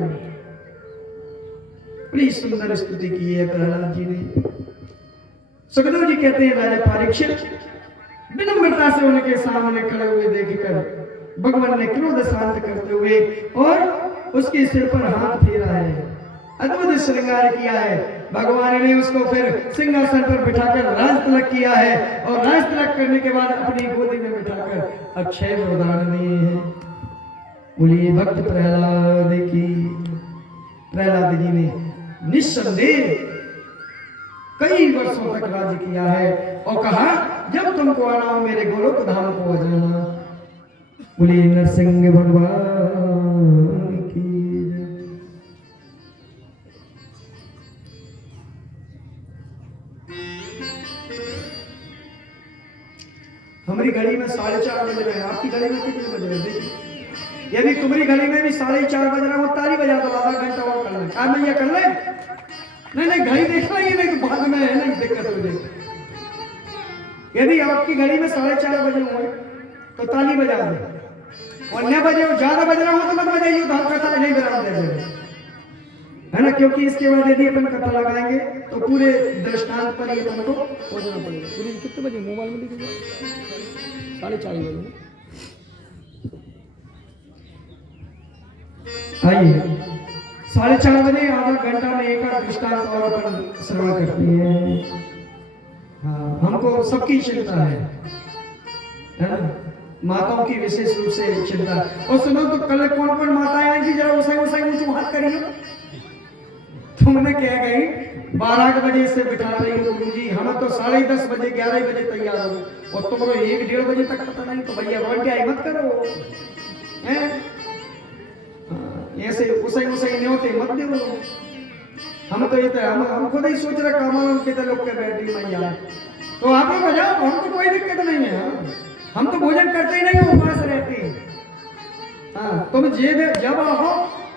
बड़ी सुंदर स्तुति की है प्रहलाद जी ने। सुखदेव जी कहते हैं, राजा परीक्षित विनम्रता से उनके सामने खड़े हुए देखकर भगवान ने क्रोध शांत करते हुए और उसके सिर पर हाथ फेरा है, अद्भुत श्रृंगार किया है। भगवान ने उसको फिर सिंहासन पर बिठाकर राज तिलक किया है और राज तिलक करने के बाद अपनी गोदी में बिठाकर अक्षय वरदान दिए हैं। बोलिए भक्त प्रहलाद की। प्रहलाद जी ने निस्संदेह कई वर्षों तक राज्य किया है और कहा, जब तुमको आना हो मेरे गोलोक धाम को आ जाना। बोलिए नरसिंह भगवान की। हमारी घड़ी में 4:30 बज रहे हैं, आपकी घड़ी में कितने बज रहे हैं? देखिए, यदि तुम्हारी घड़ी में भी 4:30 बज रहा हो, ताली बजा दो, आधा घंटा और कर ले। क्या भैया कर ले? नहीं, घड़ी देख लेंगे, नहीं तो बाद में है नहीं दिक्कत हो जाएगी। यदि आपकी घड़ी में 4:30 बजे हुए तो ताली बजा दो, और 9 बजे ज्यादा बज रहा हो तो मत बजाइए, तो हम कथा नहीं बजा देंगे, है ना। क्योंकि इसके बाद यदि अपन कथा लगाएंगे तो पूरे दृष्टांत पर ये अपन को पहुंचना पड़ेगा। पूरी कितने बजे मोबाइल में देखिए? 4:30 बजे। आइए 4:30 बजे आधा घंटा में एक दृष्टांत और अपन श्रवण करते हैं। हाँ, हमको सबकी चिंता है ना, माताओं की विशेष रूप से चिंता। और सुनो तो कल कौन कौन माताएं आई थी, जरा उसे ऊंचू हाथ करिए। तुमने क्या गई 12 बजे से बिठा रही हो गुरु जी, हम तो 10:30 बजे 11 बजे तैयार हो और तुम लोग 1-1:30 बजे तक पता नहीं। तो भैया रोड क्या मत करो, ऐसे उसे न्योते मत दो। हम तो ये हम खुद ही सोच रहे कामों के लोग के बैठी मैया, तो आप लोग बजाओ, हमको कोई दिक्कत नहीं है। हम तो भोजन करते ही नहीं, उपवास रहते हैं। हाँ, तुम जब आओ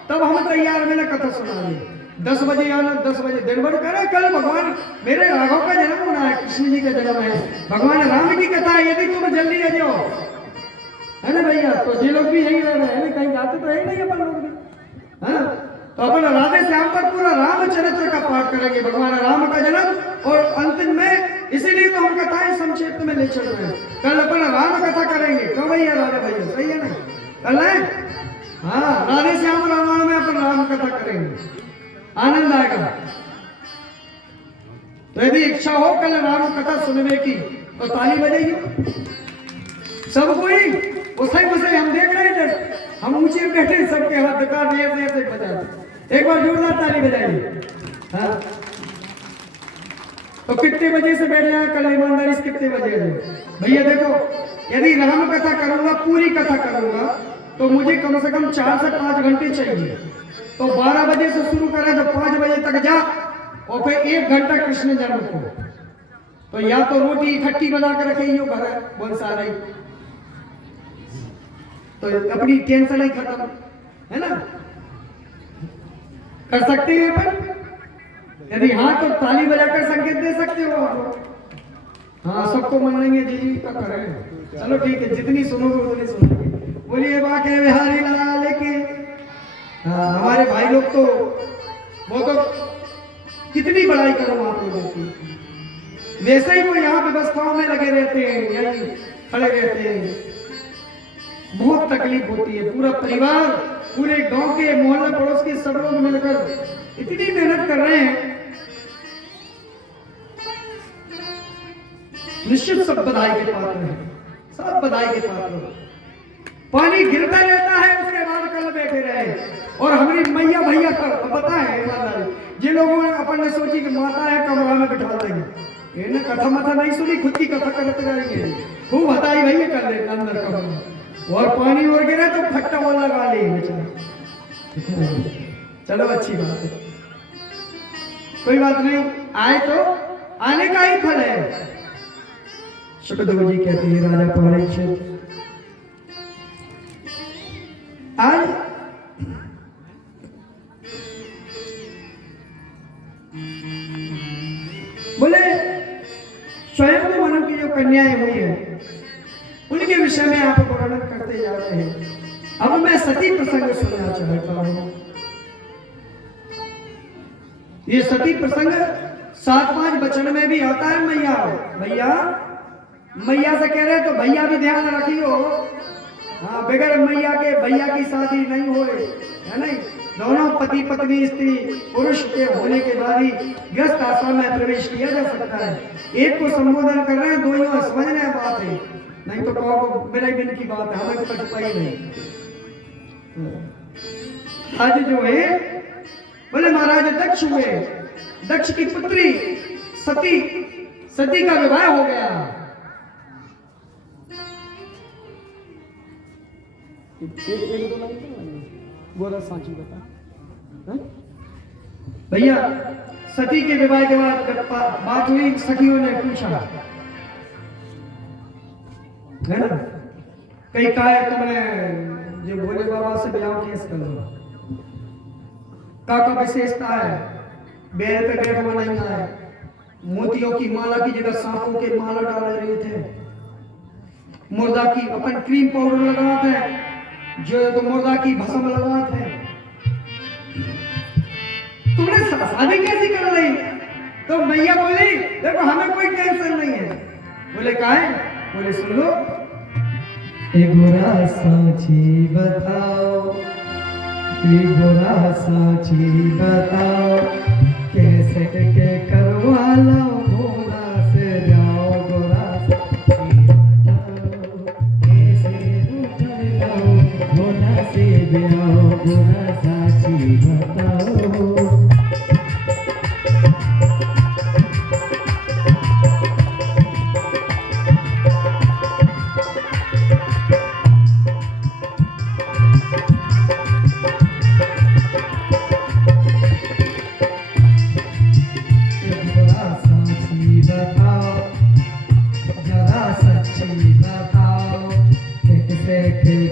तब हम तैयार मिले कथा सुनाने। 10 बजे आना, 10 बजे दिन भर करे। कल भगवान मेरे राघव का जन्म होना है, कृष्ण जी का जन्म है, भगवान राम की कथा है। यदि तुम जल्दी आ जाओ, है ना भैया, तो ये लोग भी यही रह रहे हैं, कहीं जाते तो है नहीं अपन लोग भी। हाँ, तो अपन राधे श्याम पर पूरा रामचरित्र का पाठ करेंगे, भगवान राम का जन्म, और अंतिम में इसीलिए तो हम कथाएं संक्षेप में ले चल रहे हैं। कल अपन राम कथा करेंगे। क्यों भैया? राधे भैया सही है ना? कल है, हाँ, राधे श्याम रामायण में अपन राम कथा करेंगे, आनंद आएगा। तो यदि इच्छा हो कल राम कथा सुनने की तो ताली बजाइए सब कोई। उसे हम देख रहे थे, हम ऊंचे बैठे, सबके हाथ दिखा दिए ऐसे बजा। एक बार जोरदार ताली बजाइए। हाँ तो कितने बजे से बैठ जाए कल ईमानदारी से कितने बजे भैया? देखो यदि राम कथा करूंगा, पूरी कथा करूंगा तो मुझे कम से कम 4 से 5 घंटे चाहिए। तो 12 बजे से शुरू करें तो 5 बजे तक जा, और फिर 1 घंटा कृष्ण जन्म को। तो या तो रोटी इकट्ठी बना कर रखे यो घर बोल सारा ही, तो अपनी टेंशन ही खत्म है ना। कर सकते हैं अपन? यदि हाँ तो ताली बजाकर संकेत दे सकते हो आप। हाँ सबको मान लेंगे जी का करें। चलो ठीक है, जितनी सुनोगे उतनी सुनोगे। बोलिए बाके बिहारी लाल के। हाँ हमारे भाई लोग तो वो तो कितनी बड़ाई करो आप लोगों की, वैसे ही वो यहाँ व्यवस्थाओं में लगे रहते हैं, यही खड़े रहते हैं। बहुत तकलीफ होती है। पूरा परिवार, पूरे गांव के मोहल्ला पड़ोस के सब लोग मिलकर इतनी मेहनत कर रहे हैं, निश्चित सब बधाई के पात्र हैं, सब बधाई के पात्र। पानी गिरता रहता है, उसके बाद कल बैठे रहे। और हमारी मैया भैया का पता है ईमानदारी, जिन लोगों ने अपन ने सोची कि माता है कमरा में बिठा देंगे, इन्हें कथा मथा नहीं सुनी, खुद की कथा करते रहेंगे। खूब हताई भैया कर ले अंदर कमरा, और पानी और गिरे तो फट्टा वो लगा ले बेचारा। चलो अच्छी बात है, कोई बात नहीं, आए तो आने का ही फल है। सुखदेव जी कहते हैं राजा परीक्षित आज बोले स्वयं मनु की जो कन्याएं हुई है उनके विषय में आप वर्णन करते जा रहे हैं। अब मैं सती प्रसंग सुनना चाहता हूं। ये सती प्रसंग 7-5 वचन में भी आता है। मैया भैया मैया से कह रहे तो भैया भी ध्यान रखियो। हाँ बगैर मैया के भैया की शादी नहीं हो, है नहीं। दोनों पति पत्नी स्त्री पुरुष के होने के बाद ही गृहस्थ आश्रम में प्रवेश किया जा सकता है। एक को संबोधन कर रहे हैं, दोनों समझने बात है, नहीं तो कहो मेरे दिन की बात है, हमें कुछ पता ही नहीं। आज जो है बोले महाराज दक्ष हुए, दक्ष की पुत्री सती का विवाह हो गया। गोरा सांची बता भैया। सती के विवाह के बाद जब बात हुई, सखियों ने पूछा है ना, कई काय तुमने जो भोले बाबा से ब्याह केस कर लो, का विशेषता है, बैल पे बैठ हुआ नहीं है, मोतियों की माला की जगह सांपों के माला डाल रहे थे, मुर्दा की अपन क्रीम पाउडर लगाते हैं, जो तो मुर्दा की भस्म लगाते हैं। तुमने शादी कैसी कर ली? तो मैया बोली देखो हमें कोई टेंशन नहीं है। बोले काहे? बोले सुन लो, गोरा सांची बताओ, गोरा सांची बताओ, कैसे के करवा लो, गोरा से जाओ, गोरा सांची बताओ, कैसे करवाओ, गोरा से जाओ, गोरा सांची बताओ।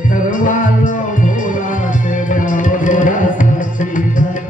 करवा लो, गोरा से जाओ, गोरा सांची बताओ।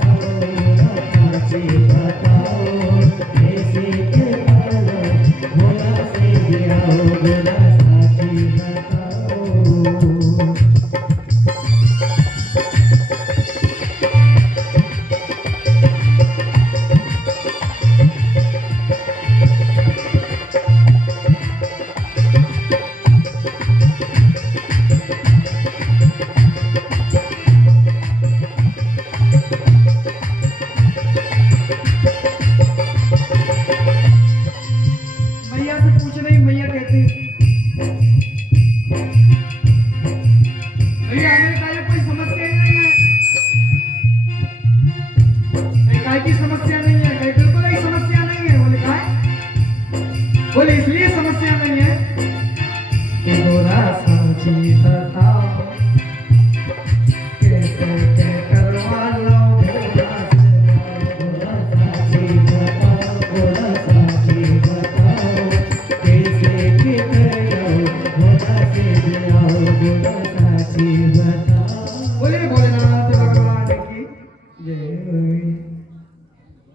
गोरा सांची बताओ कैसे के करवा लो गोरा सांची बताओ गोरा सांची बताओ कैसे के करो गोरा से आओ गोरा सांची बताओ। बोले भोलेनाथ भगवान की जय।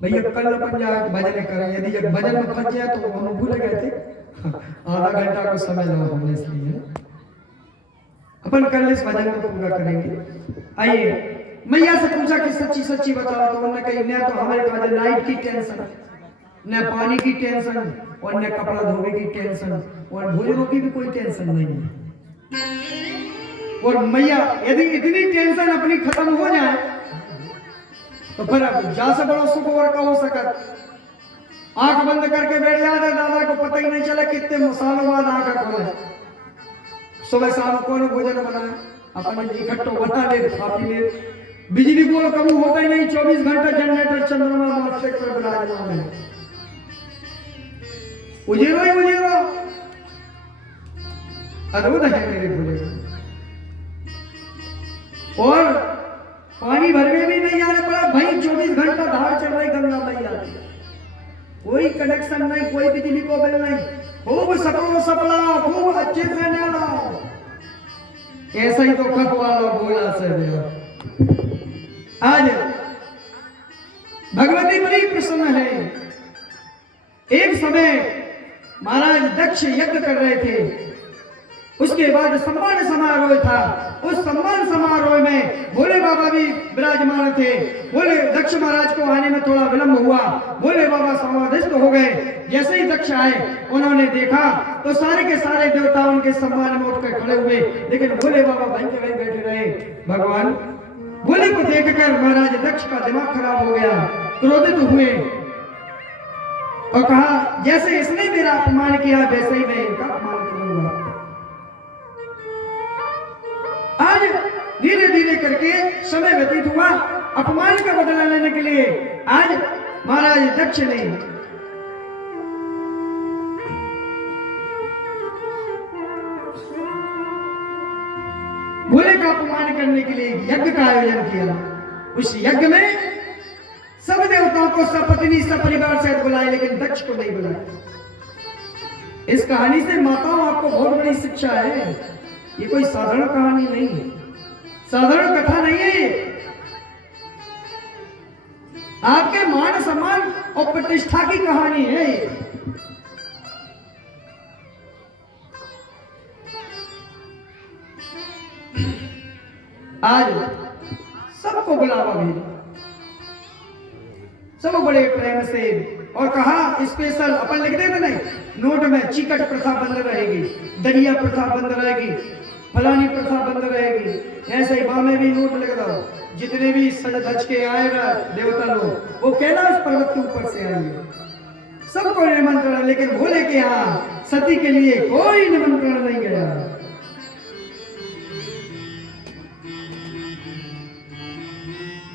भैया कल अपन जाए भजन करें, यदि जब भजन में फंस जाए तो हम भूल गए थे, आधा घंटा को समय लगा हमने, इसलिए अपन कल इस भजन को पूरा करेंगे। आइए मैया से पूछा कि सच्ची सच्ची बताओ, तो उन्होंने कही न तो हमारे पास लाइट की टेंशन, न पानी की टेंशन, और न कपड़ा धोने की टेंशन, और भोजनों की भी कोई टेंशन नहीं है। और मैया यदि इतनी टेंशन अपनी खत्म हो जाए तो फिर अब जा से बड़ा सुख और का हो सकता। आंख बंद करके बैठ जाते, दादा को पता ही नहीं चला कितने सालों बाद आंख खोले। सुबह शाम कौन भोजन बनाए, अपन इकट्ठो बना ले, खा पी ले। बिजली को कभी होता ही नहीं, 24 घंटा जनरेटर चंद्रमा माथे पर विराजमान है। उजेरो ही उजेरो अद्भुत है मेरे भोले। और पानी भरने भी नहीं जाने पड़ा भाई, 24 घंटा धार चल रही गंगा मैया की, कोई कनेक्शन नहीं, कोई बिजली को बिल नहीं, खूब सपड़ो सपलाओ, खूब अच्छे से नहलाओ, ऐसा ही तो खतवा लो बोला से। आज भगवती बड़ी प्रसन्न है। एक समय महाराज दक्ष यज्ञ कर रहे थे, उसके बाद सम्मान समारोह था। उस सम्मान समारोह में भोले बाबा भी विराजमान थे। भोले दक्ष महाराज को आने में थोड़ा विलंब हुआ, भोले बाबा समाधिस्थ हो गए। जैसे ही दक्ष आए उन्होंने देखा तो सारे के सारे देवता उनके सम्मान में उठकर खड़े हुए, लेकिन भोले बाबा वहीं के वहीं बैठे रहे। भगवान भोले को देखकर महाराज दक्ष का दिमाग खराब हो गया, क्रोधित हुए और कहा जैसे इसने मेरा अपमान किया वैसे ही मैं इनका अपमान करूंगा। आज धीरे धीरे करके समय व्यतीत हुआ, अपमान का बदला लेने के लिए आज महाराज दक्ष ने भोले का अपमान करने के लिए यज्ञ का आयोजन किया। उस यज्ञ में सब देवताओं को सपत्नी सपरिवार से बुलाए, लेकिन दक्ष को नहीं बुलाया। इस कहानी से माताओं आपको बहुत बड़ी शिक्षा है। ये कोई साधारण कहानी नहीं है, साधारण कथा नहीं है। आपके मान सम्मान और प्रतिष्ठा की कहानी है। आज सबको बुलावा भेजा, सब बड़े प्रेम से, और कहा स्पेशल अपन लिख देते नहीं नोट में, चिकट प्रथा बंद रहेगी, दरिया प्रथा बंद रहेगी, फलानी प्रथा बंद रहेगी। ऐसे ही में भी नोट लिख दो, जितने भी सज धज के आएगा देवता लोग वो कैलाश पर्वत के ऊपर से आएंगे, सबको निमंत्रण। लेकिन भोले के यहाँ सती के लिए कोई निमंत्रण नहीं गया।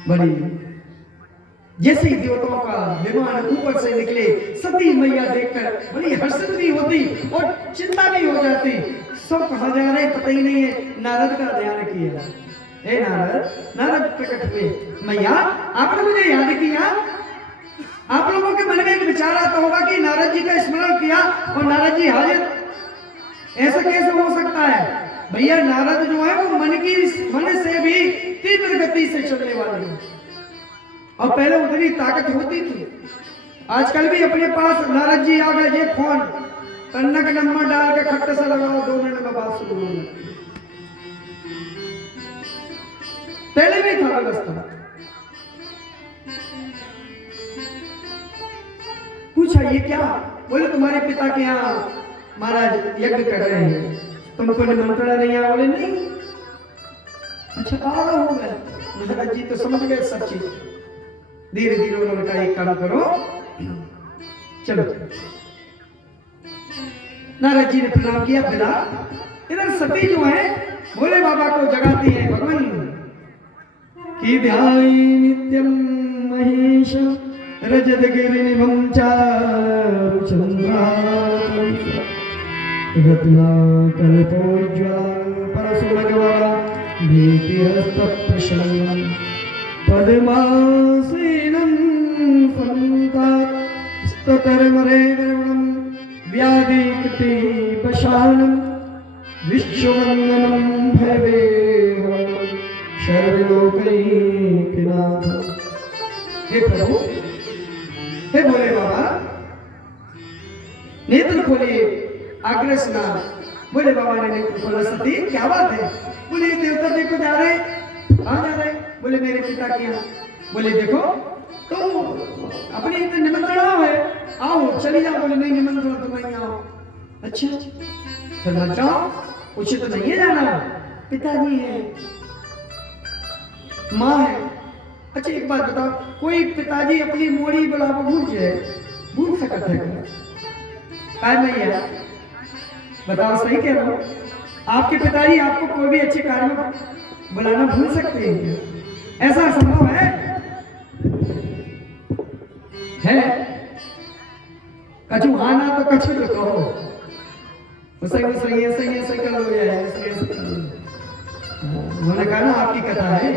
बड़ी जैसे ही देवताओं का विमान ऊपर से निकले, सती मैया देखकर बड़ी हर्षित भी होती और चिंता भी हो जाती। सब कहाँ जा रहे पता ही नहीं है। नारद का ध्यान किया, हे नारद। नारद प्रकट हुए, मैया आपने मुझे याद किया। आप लोगों के मन में एक विचार आता होगा कि नारद जी का स्मरण किया और नारद जी हाजिर, ऐसा कैसे हो सकता है? भैया नारद जो है वो मन से भी तीव्र गति से चलने वाले हैं, और पहले उतनी ताकत होती थी। आजकल भी अपने पास नारद जी आ गए, ये फोन कन्नक नंबर डाल के खट्ट से लगाओ, 2 मिनट में बात शुरू हो जाती। पहले भी था व्यवस्था। पूछा ये क्या? बोले तुम्हारे पिता के यहाँ महाराज यज्ञ कर रहे हैं, तुमको निमंत्रण नहीं आया? बोले नहीं। अच्छा आ रहा हो गया। महाराज जी तो समझ गए सब चीज। धीरे धीरे उन्होंने कहा एक काम करो, चलो। नारद जी ने प्रणाम किया, बिला इधर सती जो है भोले बाबा को जगाती है, भगवान की ध्याई नित्यम महेश रजत गिरिनिभं चारुचंद्रां रत्नाकल्पोज्ज्वलं परशुभगवरा भीतिहस्तप्रशमनं पद्मासीनं सन्तास्ततर्मरेगणं व्याधिकृतिपशानं विश्ववन्दनं भवेहवनं सर्वलोकैकनाथं। हे प्रभु, हे भोले बाबा, नेत्र खोलिए, आग्रह सुना। बोले बाबा ने नेत्र खोला। सती क्या बात है? बोले देवता देखो जा रहे। कहाँ जा रहे? बोले मेरे पिता के यहाँ। बोले देखो तो अपने इतने निमंत्रण है, आओ चली जाओ। बोले नहीं निमंत्रण तो नहीं आओ। अच्छा फिर मत जाओ, उचित तो नहीं है जाना। पिताजी है, माँ है। अच्छा एक बात बताओ, कोई पिताजी अपनी मोड़ी बुलावा भूल सकता है क्या? मैया बताओ, सही कह रहा हूँ? आपके पिताजी आपको कोई भी अच्छे कार्य में बुलाना भूल सकते हैं? ऐसा संभव है? कछु आना तो कछु तो कहो। सही है, सही है, सही कर लो यार, सही कर लो। उन्होंने कहा ना आपकी कथा है।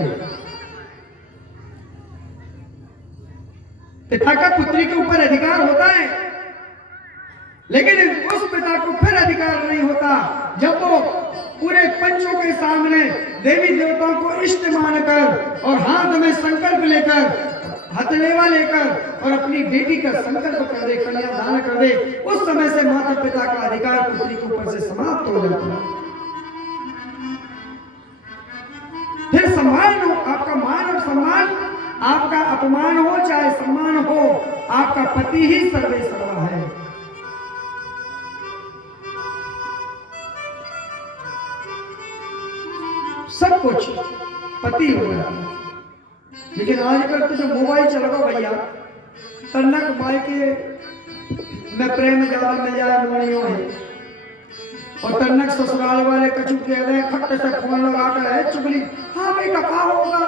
पिता का पुत्री के ऊपर अधिकार होता है, लेकिन उस पिता को फिर अधिकार नहीं होता जब वो पूरे पंचों के सामने देवी देवताओं को इष्ट मानकर और हाथ में संकल्प लेकर, हथलेवा लेकर और अपनी बेटी का संकल्प कर दे, कन्यादान कर दे। उस समय से माता पिता का अधिकार पुत्री के ऊपर से समाप्त हो जाता है। फिर सम्मान हो, आपका मान और सम्मान, आपका अपमान हो चाहे सम्मान हो, आपका पति ही सर्वे सर्वा है। सब कुछ पति हो जाता है। लेकिन आजकल तो जो मोबाइल चल रहा भैया, तन्नक माई के में प्रेम ज्यादा मिल जाए मोड़ियों है, और तन्नक ससुराल वाले कछु कह रहे खट्ट से फोन लगाकर है चुगली। हाँ बेटा क्या होगा?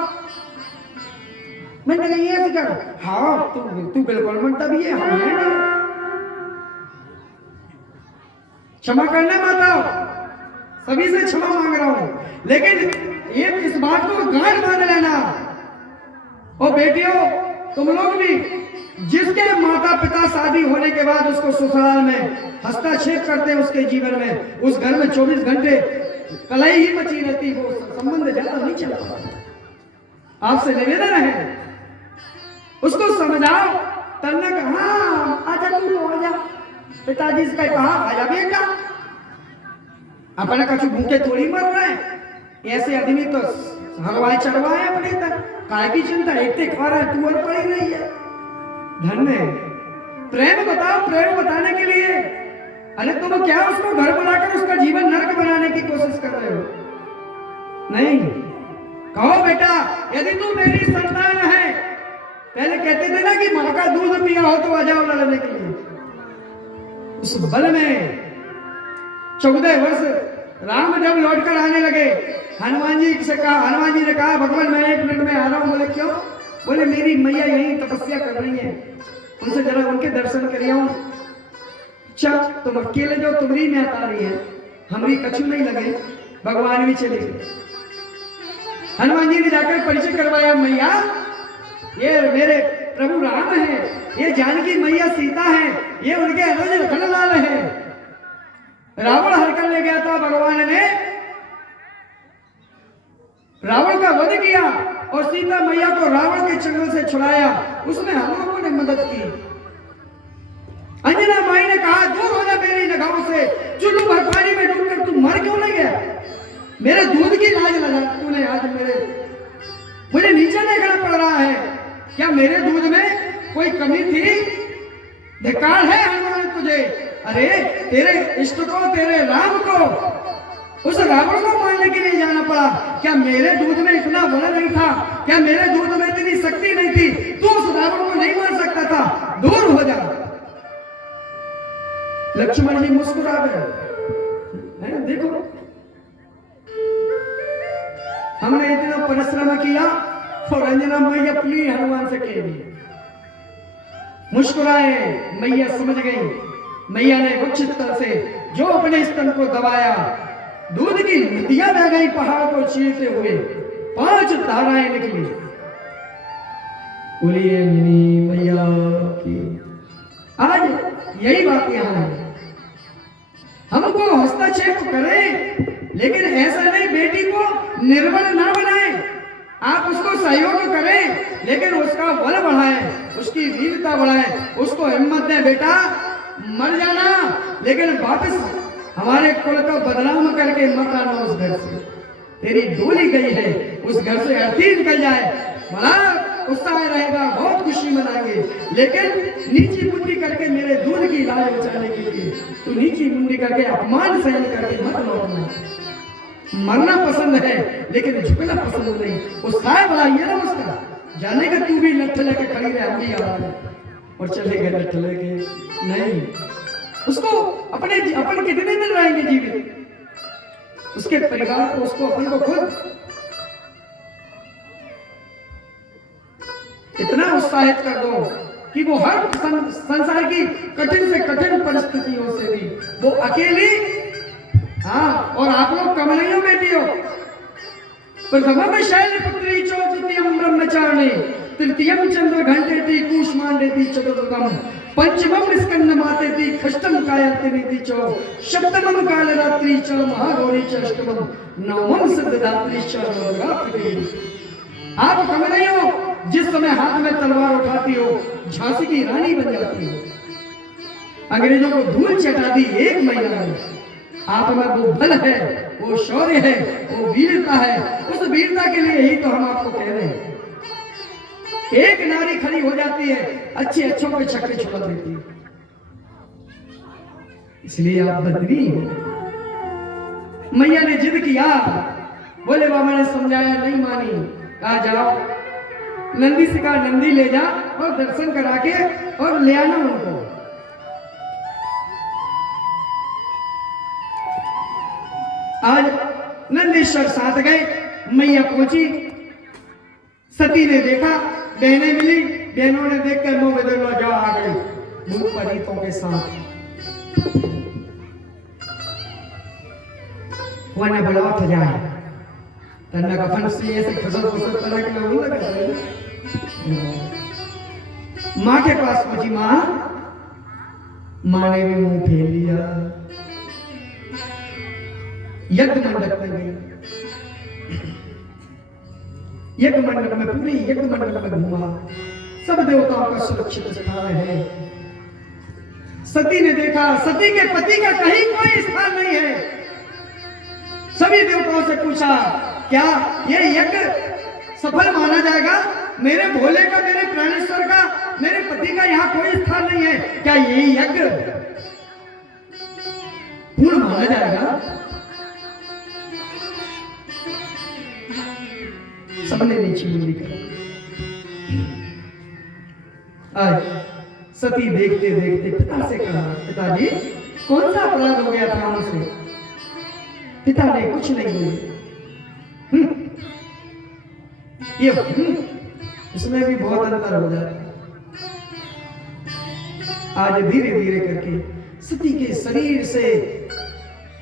मैंने कहा ये क्या? हाँ तू बिल्कुल मन तभी है, हम है ना। क्षमा करना माता, सभी से क्षमा मांग रहा हूं, लेकिन ये इस बात को गांठ बांध लेना। और बेटियों तुम लोग भी, जिसके माता पिता शादी होने के बाद उसको ससुराल में हस्तक्षेप करते हैं उसके जीवन में, उस घर में 24 घंटे कलाई ही मची रहती, वो संबंध ज्यादा नहीं चल पाता। आपसे निवेदन है उसको समझाओ। तन्नक हाँ आजा, तू तो आजा। पिताजी से कहा आजा बेटा, अपने कछु भूखे थोड़ी मर रहे हैं। ऐसे आदमी तो हलवाई चढ़वाए अपने तक, काय की चिंता, इतने खा रहा है तू और पड़ी रही है। धन्य प्रेम बताओ, प्रेम बताने के लिए। अरे तुम क्या उसको घर बनाकर उसका जीवन नरक बनाने की कोशिश कर रहे हो? नहीं, कहो बेटा यदि तू मेरी संतान है, पहले कहते थे ना कि मां का दूध पिया हो तो आ जाओ लड़ने के लिए। उस बल में 14 वर्ष राम जब लौटकर आने लगे, हनुमान जी से कहा, हनुमान जी ने कहा भगवान मैं 1 मिनट में आ रहा हूँ। बोले क्यों? बोले मेरी मैया यही तपस्या कर रही है, उनसे जरा उनके दर्शन कर आऊं। अच्छा तुम अकेले जो तुमरी में आता रही है, हमारी कछु नहीं लगे। भगवान भी चले गए। हनुमान जी ने जाकर परिचय करवाया, मैया ये मेरे प्रभु राम है, ये जानकी मैया सीता है, ये उनके अनुज लखनलाल है। रावण हरकर ले गया था, भगवान ने रावण का वध किया और सीता मैया को रावण के चंगुल से छुड़ाया। उसमें हम लोगों ने मदद की। अंजना माई ने कहा दूर हो जा मेरी निगाहों से, चुल्लू भर पानी में डूबकर तू मर क्यों नहीं गया? मेरे दूध की लाज लगा तूने आज मुझे नीचे देखना पड़ रहा है। क्या मेरे दूध में कोई कमी थी? धिक्कार है हनुमान तुझे। अरे तेरे इष्ट को, तेरे राम को, उस रावण को मारने के लिए जाना पड़ा। क्या मेरे दूध में इतना बल नहीं था? क्या मेरे दूध में इतनी शक्ति नहीं थी? तू उस रावण को नहीं मार सकता था? दूर हो जा। लक्ष्मण जी मुस्कुरा गए, देखो हमने इतना परिश्रम किया और अंजना मैया अपनी हनुमान से कह दी। मुस्कुराए, मैया समझ गई। मैया ने उच्च स्तर से जो अपने स्तन को दबाया, दूध की नदियां बह गई पहाड़ को चीरते हुए, 5 धाराएं निकली। बोलिए मिनी मैया की। आज यही बात यहां है, हमको हस्तक्षेप करें लेकिन ऐसा नहीं बेटी को निर्बल ना बनाए। आप उसको सहयोग करें लेकिन उसका बल बढ़ाएं, उसकी वीरता बढ़ाएं, उसको हिम्मत दें। बेटा मर जाना लेकिन वापस हमारे कुल का बदनाम करके मत आना उस घर से। तेरी डोली गई है, उस घर से अर्थी निकल जाए, बड़ा उत्साह रहेगा, बहुत खुशी मनाएंगे। लेकिन नीची मुंडी करके मेरे दूध की लाज बचाने के लिए तू नीची मुंडी करके अपमान सहन करके मत लौटना। मरना पसंद है लेकिन झुकना पसंद नहीं। उत्साह बढ़ाइए ना उसका, जाने का तू भी लठ लेके खड़ी रहे, हम भी आ रहे और चले गए लठ लेके। नहीं, उसको अपने अपन कितने दिन रहेंगे जीवित, उसके परिवार को, उसको, अपन को खुद इतना उत्साहित कर दो कि वो हर संसार की कठिन से कठिन परिस्थितियों से भी वो अकेली, हाँ, और आप लोग कमलियों बेटी हो। प्रथमम शैलपुत्री चो, द्वितीयम ब्रह्मचारिणी, तृतीयम चंद्र घंटेति कूष्मांडेति चतुर्थम, पंचमम स्कंद मातेति खष्टम कायतिनीति चो, सप्तमम कालरात्रि च महागौरी च, अष्टमम नवमम सिद्धदात्री च नवरात्रि। आप कमलियों जिस समय हाथ में तलवार उठाती हो झांसी की रानी बन जाती हो, अंग्रेजों को धूल चटा दी 1 महीना में। आप में वो बल है, वो शौर्य है, वो वीरता है। उस वीरता के लिए ही तो हम आपको कह रहे हैं। एक नारी खड़ी हो जाती है, अच्छे अच्छों के चक्कर छुपा देती है, इसलिए आप बदली हो। मैया ने जिद किया, बोले बाबा ने समझाया, नहीं मानी। कहा जाओ नंदी से कहा नंदी ले जा और दर्शन करा के और ले आना उनको। आज नंदीश्वर साथ गए, मैया पहुंची, सती ने देखा, बहनें मिली, बहनों ने देखकर मुंह बदलवा जा आ गई भूत परीतों के साथ। वरना बुलावट जाए तन्ना का फन से ऐसे खसर खसर तरह के लोग लगा। माँ के पास पहुंची, माँ ने भी मुंह फेर लिया, यज्ञ मंडप में गई, यज्ञ मंडप में पूरी यज्ञ मंडप में घूमा, सब देवताओं का सुरक्षित स्थान है। सती ने देखा, सती के पति का कहीं कोई स्थान नहीं है। सभी देवताओं से पूछा, क्या ये यज्ञ सफल माना जाएगा? मेरे भोले का, मेरे प्राणेश्वर का, मेरे पति का यहाँ कोई स्थान नहीं है, क्या ये यज्ञ पूर्ण माना जाएगा? सबने नीची मुंडी कर। आज सती देखते देखते पिता से कहा, पिताजी कौन सा अपराध हो गया था हमसे? पिता ने कुछ नहीं बोले। ये इसमें भी बहुत अंतर हो जाता है। आज धीरे धीरे करके सती के शरीर से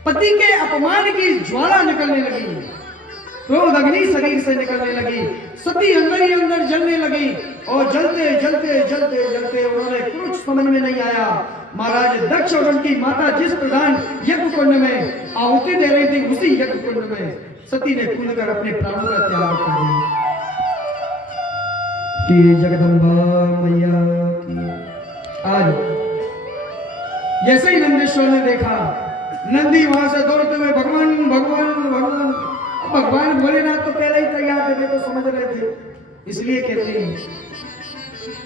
पति के अपमान की ज्वाला निकलने लगी, क्रोध अग्नि शरीर से निकलने लगी, सती अंदर ही अंदर जलने लगी और जलते जलते जलते जलते उन्होंने कुछ समझ में नहीं आया। महाराज दक्ष और उनकी माता जिस प्रधान यज्ञ कुंड में आहुति दे रही थी, उसी यज्ञ कुंड में सती ने कूदकर अपने प्राणों का त्याग कर दिया। कि जगदम्बा मैया की। आज जैसे ही नंदेश्वर ने देखा, नंदी वहां से दौड़ते हुए भगवान भगवान भगवान, भगवान भोलेनाथ तो पहले ही तैयार थे, तो समझ रहे थे। इसलिए कहते हैं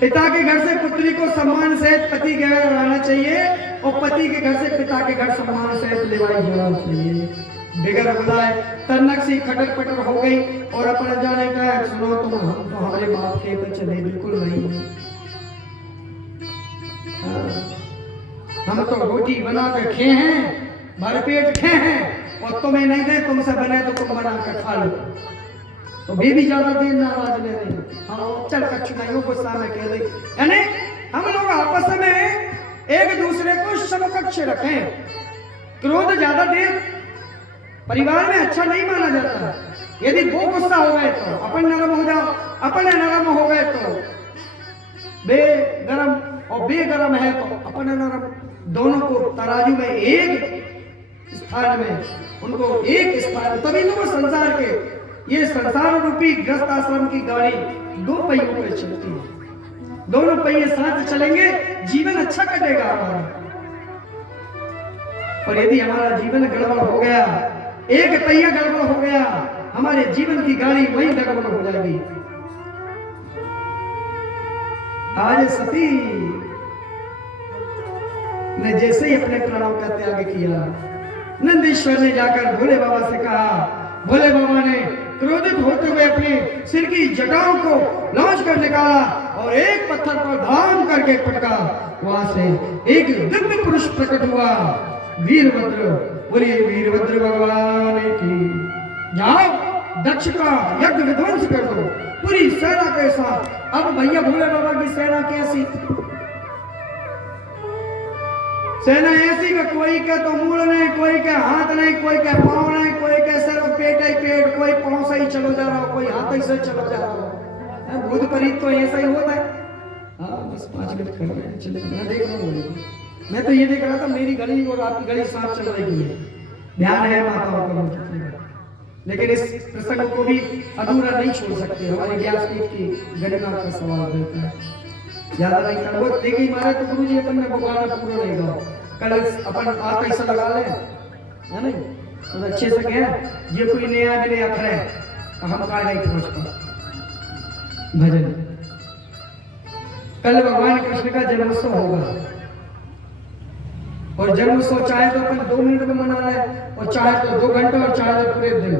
पिता के घर से पुत्री को सम्मान सहित पति के घर आना चाहिए और पति के घर से पिता के घर सम्मान सहित लिवाई जाना चाहिए। बिगर बुलाए तन्नक सी खटर पटर हो गई और अपन जाने का, सुनो तुम, हम तो हमारे बाप के तो चले बिल्कुल नहीं। हम तो रोटी बना कर खे हैं, भरपेट खे हैं, और तुम्हें नहीं दे, तुमसे बने तो तुम बना कर खा लो। तो बेबी ज्यादा देर नाराज ले रही, हम चल कच्छ नहीं गुस्सा में कह रही। यानी हम लोग आपस में एक दूसरे को समकक्ष रखें, क्रोध ज्यादा देर परिवार में अच्छा नहीं माना जाता। यदि वो गुस्सा हो गए तो अपन नरम हो जाओ, अपने नरम हो गए तो बेगरम, और बेगरम है तो अपने नरम, दोनों को तराजू में एक स्थान में, उनको एक स्थान, तभी तो वो संसार के, ये संसार रूपी गृहस्थ आश्रम की गाड़ी दो पहियों पे चलती है। दोनों पहिए साथ चलेंगे, जीवन अच्छा कटेगा हमारा। और यदि हमारा जीवन गड़बड़ हो गया, एक पहिया गड़बड़ हो गया, हमारे जीवन की गाड़ी वहीं गड़बड़ हो जाएगी। आज सती ने जैसे ही अपने प्राणों का त्याग किया, नंदीश्वर ने जाकर भोले बाबा से कहा। भोले बाबा ने क्रोधित होते हुए अपने सिर की जटाओं को लॉन्च कर निकाला और एक पत्थर पर धाम करके पटका। वहां से एक दिव्य पुरुष प्रकट हुआ, वीरभद्र। बोलिए वीरभद्र भगवान की। जाओ दक्ष का यज्ञ विध्वंस कर दो पूरी सेना के साथ। अब भैया भोले बाबा की सेना कैसी? सेना ऐसी का कोई का तो मूल नहीं, कोई का हाथ नहीं, कोई का पांव नहीं, कोई का सिर्फ पेट ही पेट, कोई पांव से ही चलो जा रहा हो, कोई हाथ ही से चलो जा रहा हो। भूत प्रेत तो ऐसा ही होता है। हाँ बस 5 मिनट कर रहे हैं, चले मैं देख रहा हूँ। मैं तो ये देख रहा था मेरी गली और आपकी गली साफ चल रही है, ध्यान है माताओं का। लेकिन इस प्रसंग को भी अधूरा नहीं छोड़ सकते, हमारे व्यासपीठ की गरिमा का सवाल रहता है। ज्यादा नहीं कर वो देखिए मारे तो गुरु जी अपन ने भगवान पूरा नहीं गाओ, कल अपन आप ऐसा लगा ले है नहीं तो अच्छे से कह ये कोई नया मिले अखर है तो हम का नहीं पहुंच पा भजन। कल भगवान कृष्ण का जन्मोत्सव होगा और जन्मोत्सव चाहे तो अपन 2 मिनट में मना ले और चाहे तो 2 घंटे और चाहे तो पूरे दिन।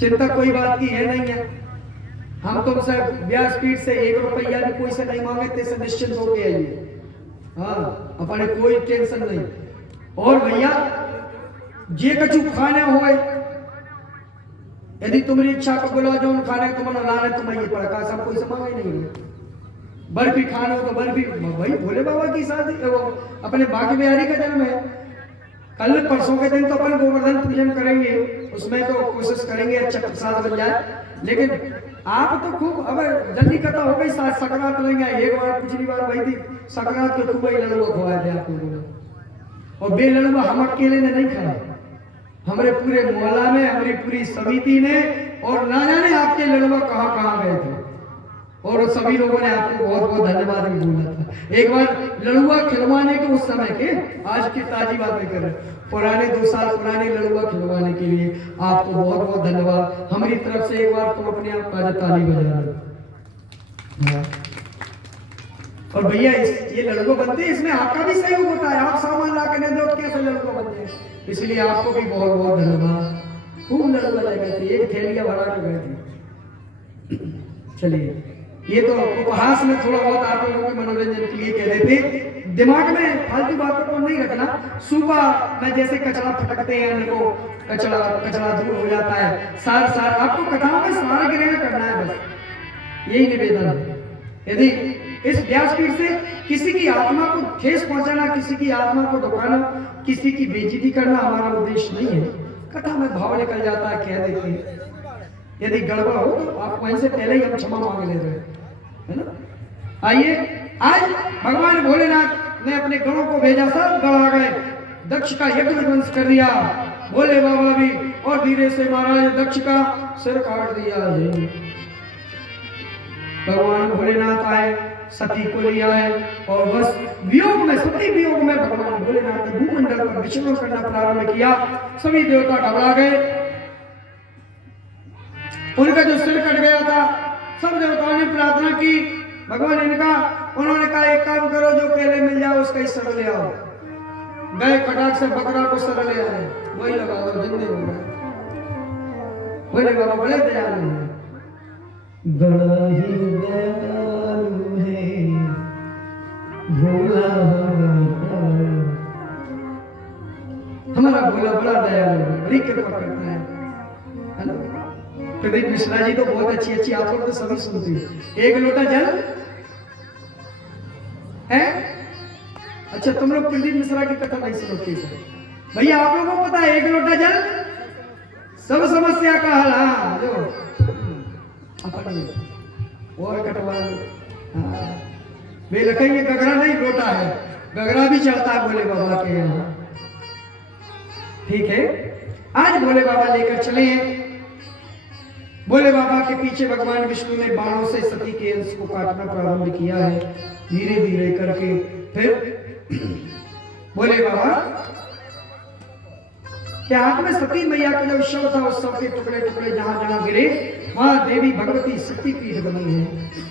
चिंता कोई बात की है नहीं है। हम तुमसे व्यासपीठ से 1 रुपया भी कोई से नहीं मांगे, तेरे निश्चिंत हो गया ये। हाँ अपने कोई टेंशन नहीं। और भैया जे कछु खाने होए, यदि तुम्हारी इच्छा को गुलाब जामुन खाने तो मन लाने तुम्हें ये पड़का, सब कोई से मांगे नहीं है। बर्फी खाना हो तो बर्फी, भाई भोले बाबा की शादी अपने बाकी बिहारी का जन्म है। कल परसों के दिन तो अपन गोवर्धन पूजन करेंगे, उसमें तो कोशिश करेंगे अच्छा प्रसाद बन जाए। लेकिन आप तो खूब अब जल्दी कथा हो गई, सकरात लेंगे। एक बार पिछली बार वही थी सकरात के खूब ही लड़ुआ खुआए थे आपको, और बे लड़ुआ हम अकेले ने नहीं खाया, हमारे पूरे मोहल्ला में, हमारी पूरी समिति ने, और ना जाने आपके लड़ुआ कहाँ कहाँ गए थे। और सभी लोगों ने आपको बहुत बहुत धन्यवाद भी बोला था। एक बार लड़ुआ खिलवाने के उस समय के, आज की ताजी बातें कर रहे, पुराने 2 साल पुराने लड़ुआ खिलवाने के लिए आपको बहुत बहुत धन्यवाद। हमारी तरफ से एक बार तुम अपने आप का ताली बजा दो। और भैया ये लड़ुआ बनते हैं, इसमें आपका भी सहयोग होता है। आप सामान ला के दो कैसे लड़ुआ बनते हैं, इसलिए आपको भी बहुत बहुत धन्यवाद। खूब लड़ुआ लगे थे, एक थैलियां भरा के गए थे। चलिए ये तो उपहास में थोड़ा बहुत आप लोगों के मनोरंजन के लिए कह रहे थे। दिमाग में फालतू बातों को नहीं रखना। सुबह में जैसे कचरा फटकते हैं, उनको कचरा दूर हो जाता है। सार आपको कथाओं में सारा ग्रहण करना है, बस यही निवेदन है। यदि इस व्यासपीठ से किसी की आत्मा को ठेस पहुंचाना, किसी की आत्मा को दुखाना, किसी की बेइज्जती करना हमारा उद्देश्य नहीं है। कथा में भाव निकल जाता है, कह देते हैं। यदि गड़बड़ हो तो आप वहीं से पहले ही हम क्षमा मांग ले रहे है ना। आइए आज भगवान भोलेनाथ ने अपने गणों को भेजा, सब गण आ गए, दक्ष का यज्ञ विध्वंस कर दिया। भोले बाबा भी और धीरे से महाराज दक्ष का सिर काट दिया है। भगवान भोलेनाथ आए, सती को लिया है और बस वियोग में, सती वियोग में भगवान भोलेनाथ ने भूमंडल पर विचरण करना प्रारंभ किया। सभी देवता घबरा गए, उनका जो सिर कट गया था, सब देवताओं ने प्रार्थना की भगवान इनका। उन्होंने कहा एक काम करो, जो पहले मिल जाओ उसका ही सर ले आओ। गए खटाक से बकरा को सर ले आए, वही लगा दो, जिंदे हो गए। बोले बाबा बड़े दयालु हैं, बड़ा ही दयालु है भोला हमारा भोला, बड़ा दयालु है, बड़ी कृपा करता है ना। प्रदीप मिश्रा जी तो बहुत अच्छी आप लोग तो सभी सुनते हैं। 1 लोटा जल है, अच्छा तुम लोग कुलदीप मिश्रा की कथा नहीं सुनते सर? भैया आप लोगों को पता है एक लोटा जल सब समस्या का हल। हाँ जो अपन और कटवा वे रखेंगे गगरा नहीं लोटा है, गगरा भी चलता है भोले बाबा के यहाँ। ठीक है, आज भोले बाबा लेकर चले हैं। भोले बाबा के पीछे भगवान विष्णु ने बाणों से सती के अंश को काटना प्रारंभ किया है, धीरे धीरे करके। फिर भोले बाबा के हाथ में सती मैया का जो शव था उस शव के टुकड़े टुकड़े जहां जहां गिरे वहां देवी भगवती शक्ति पीठ बनी है।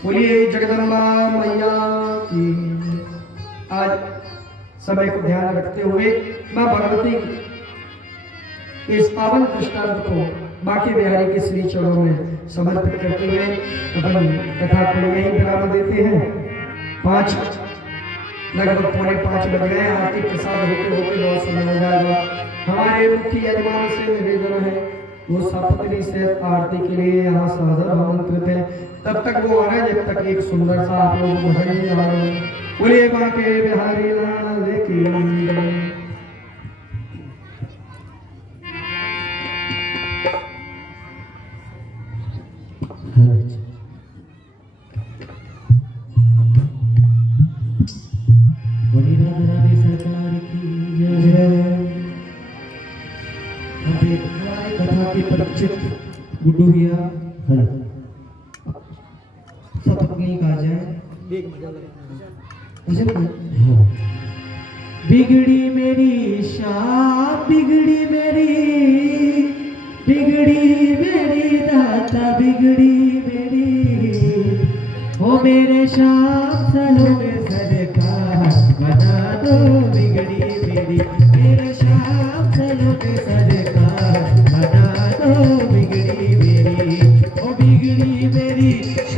बोलिए जगदम्बा मैया की। आज समय को ध्यान रखते हुए मां भगवती इस पावन दृष्टांत को बाकी बिहारी के श्री चरणों में समर्पित करते हुए अपन कथा को यही विराम देते हैं। 5 लगभग 4:45 बज गए। आरती प्रसाद होते होते बहुत समय हो जाएगा। हमारे मुख्य यजमान से निवेदन है वो सपत्नी से आरती के लिए यहाँ सादर आमंत्रित है। तब तक वो आ रहे जब तक एक सुंदर सा आप लोग भजन गा रहे हैं। बोलिए बांके बिहारी लाल की। गुड्डू भैया सपत्नी का जाए बिगड़ी मेरी शाम बिगड़ी मेरी दाता बिगड़ी मेरी हो मेरे शाम सलों में सदका बता दो।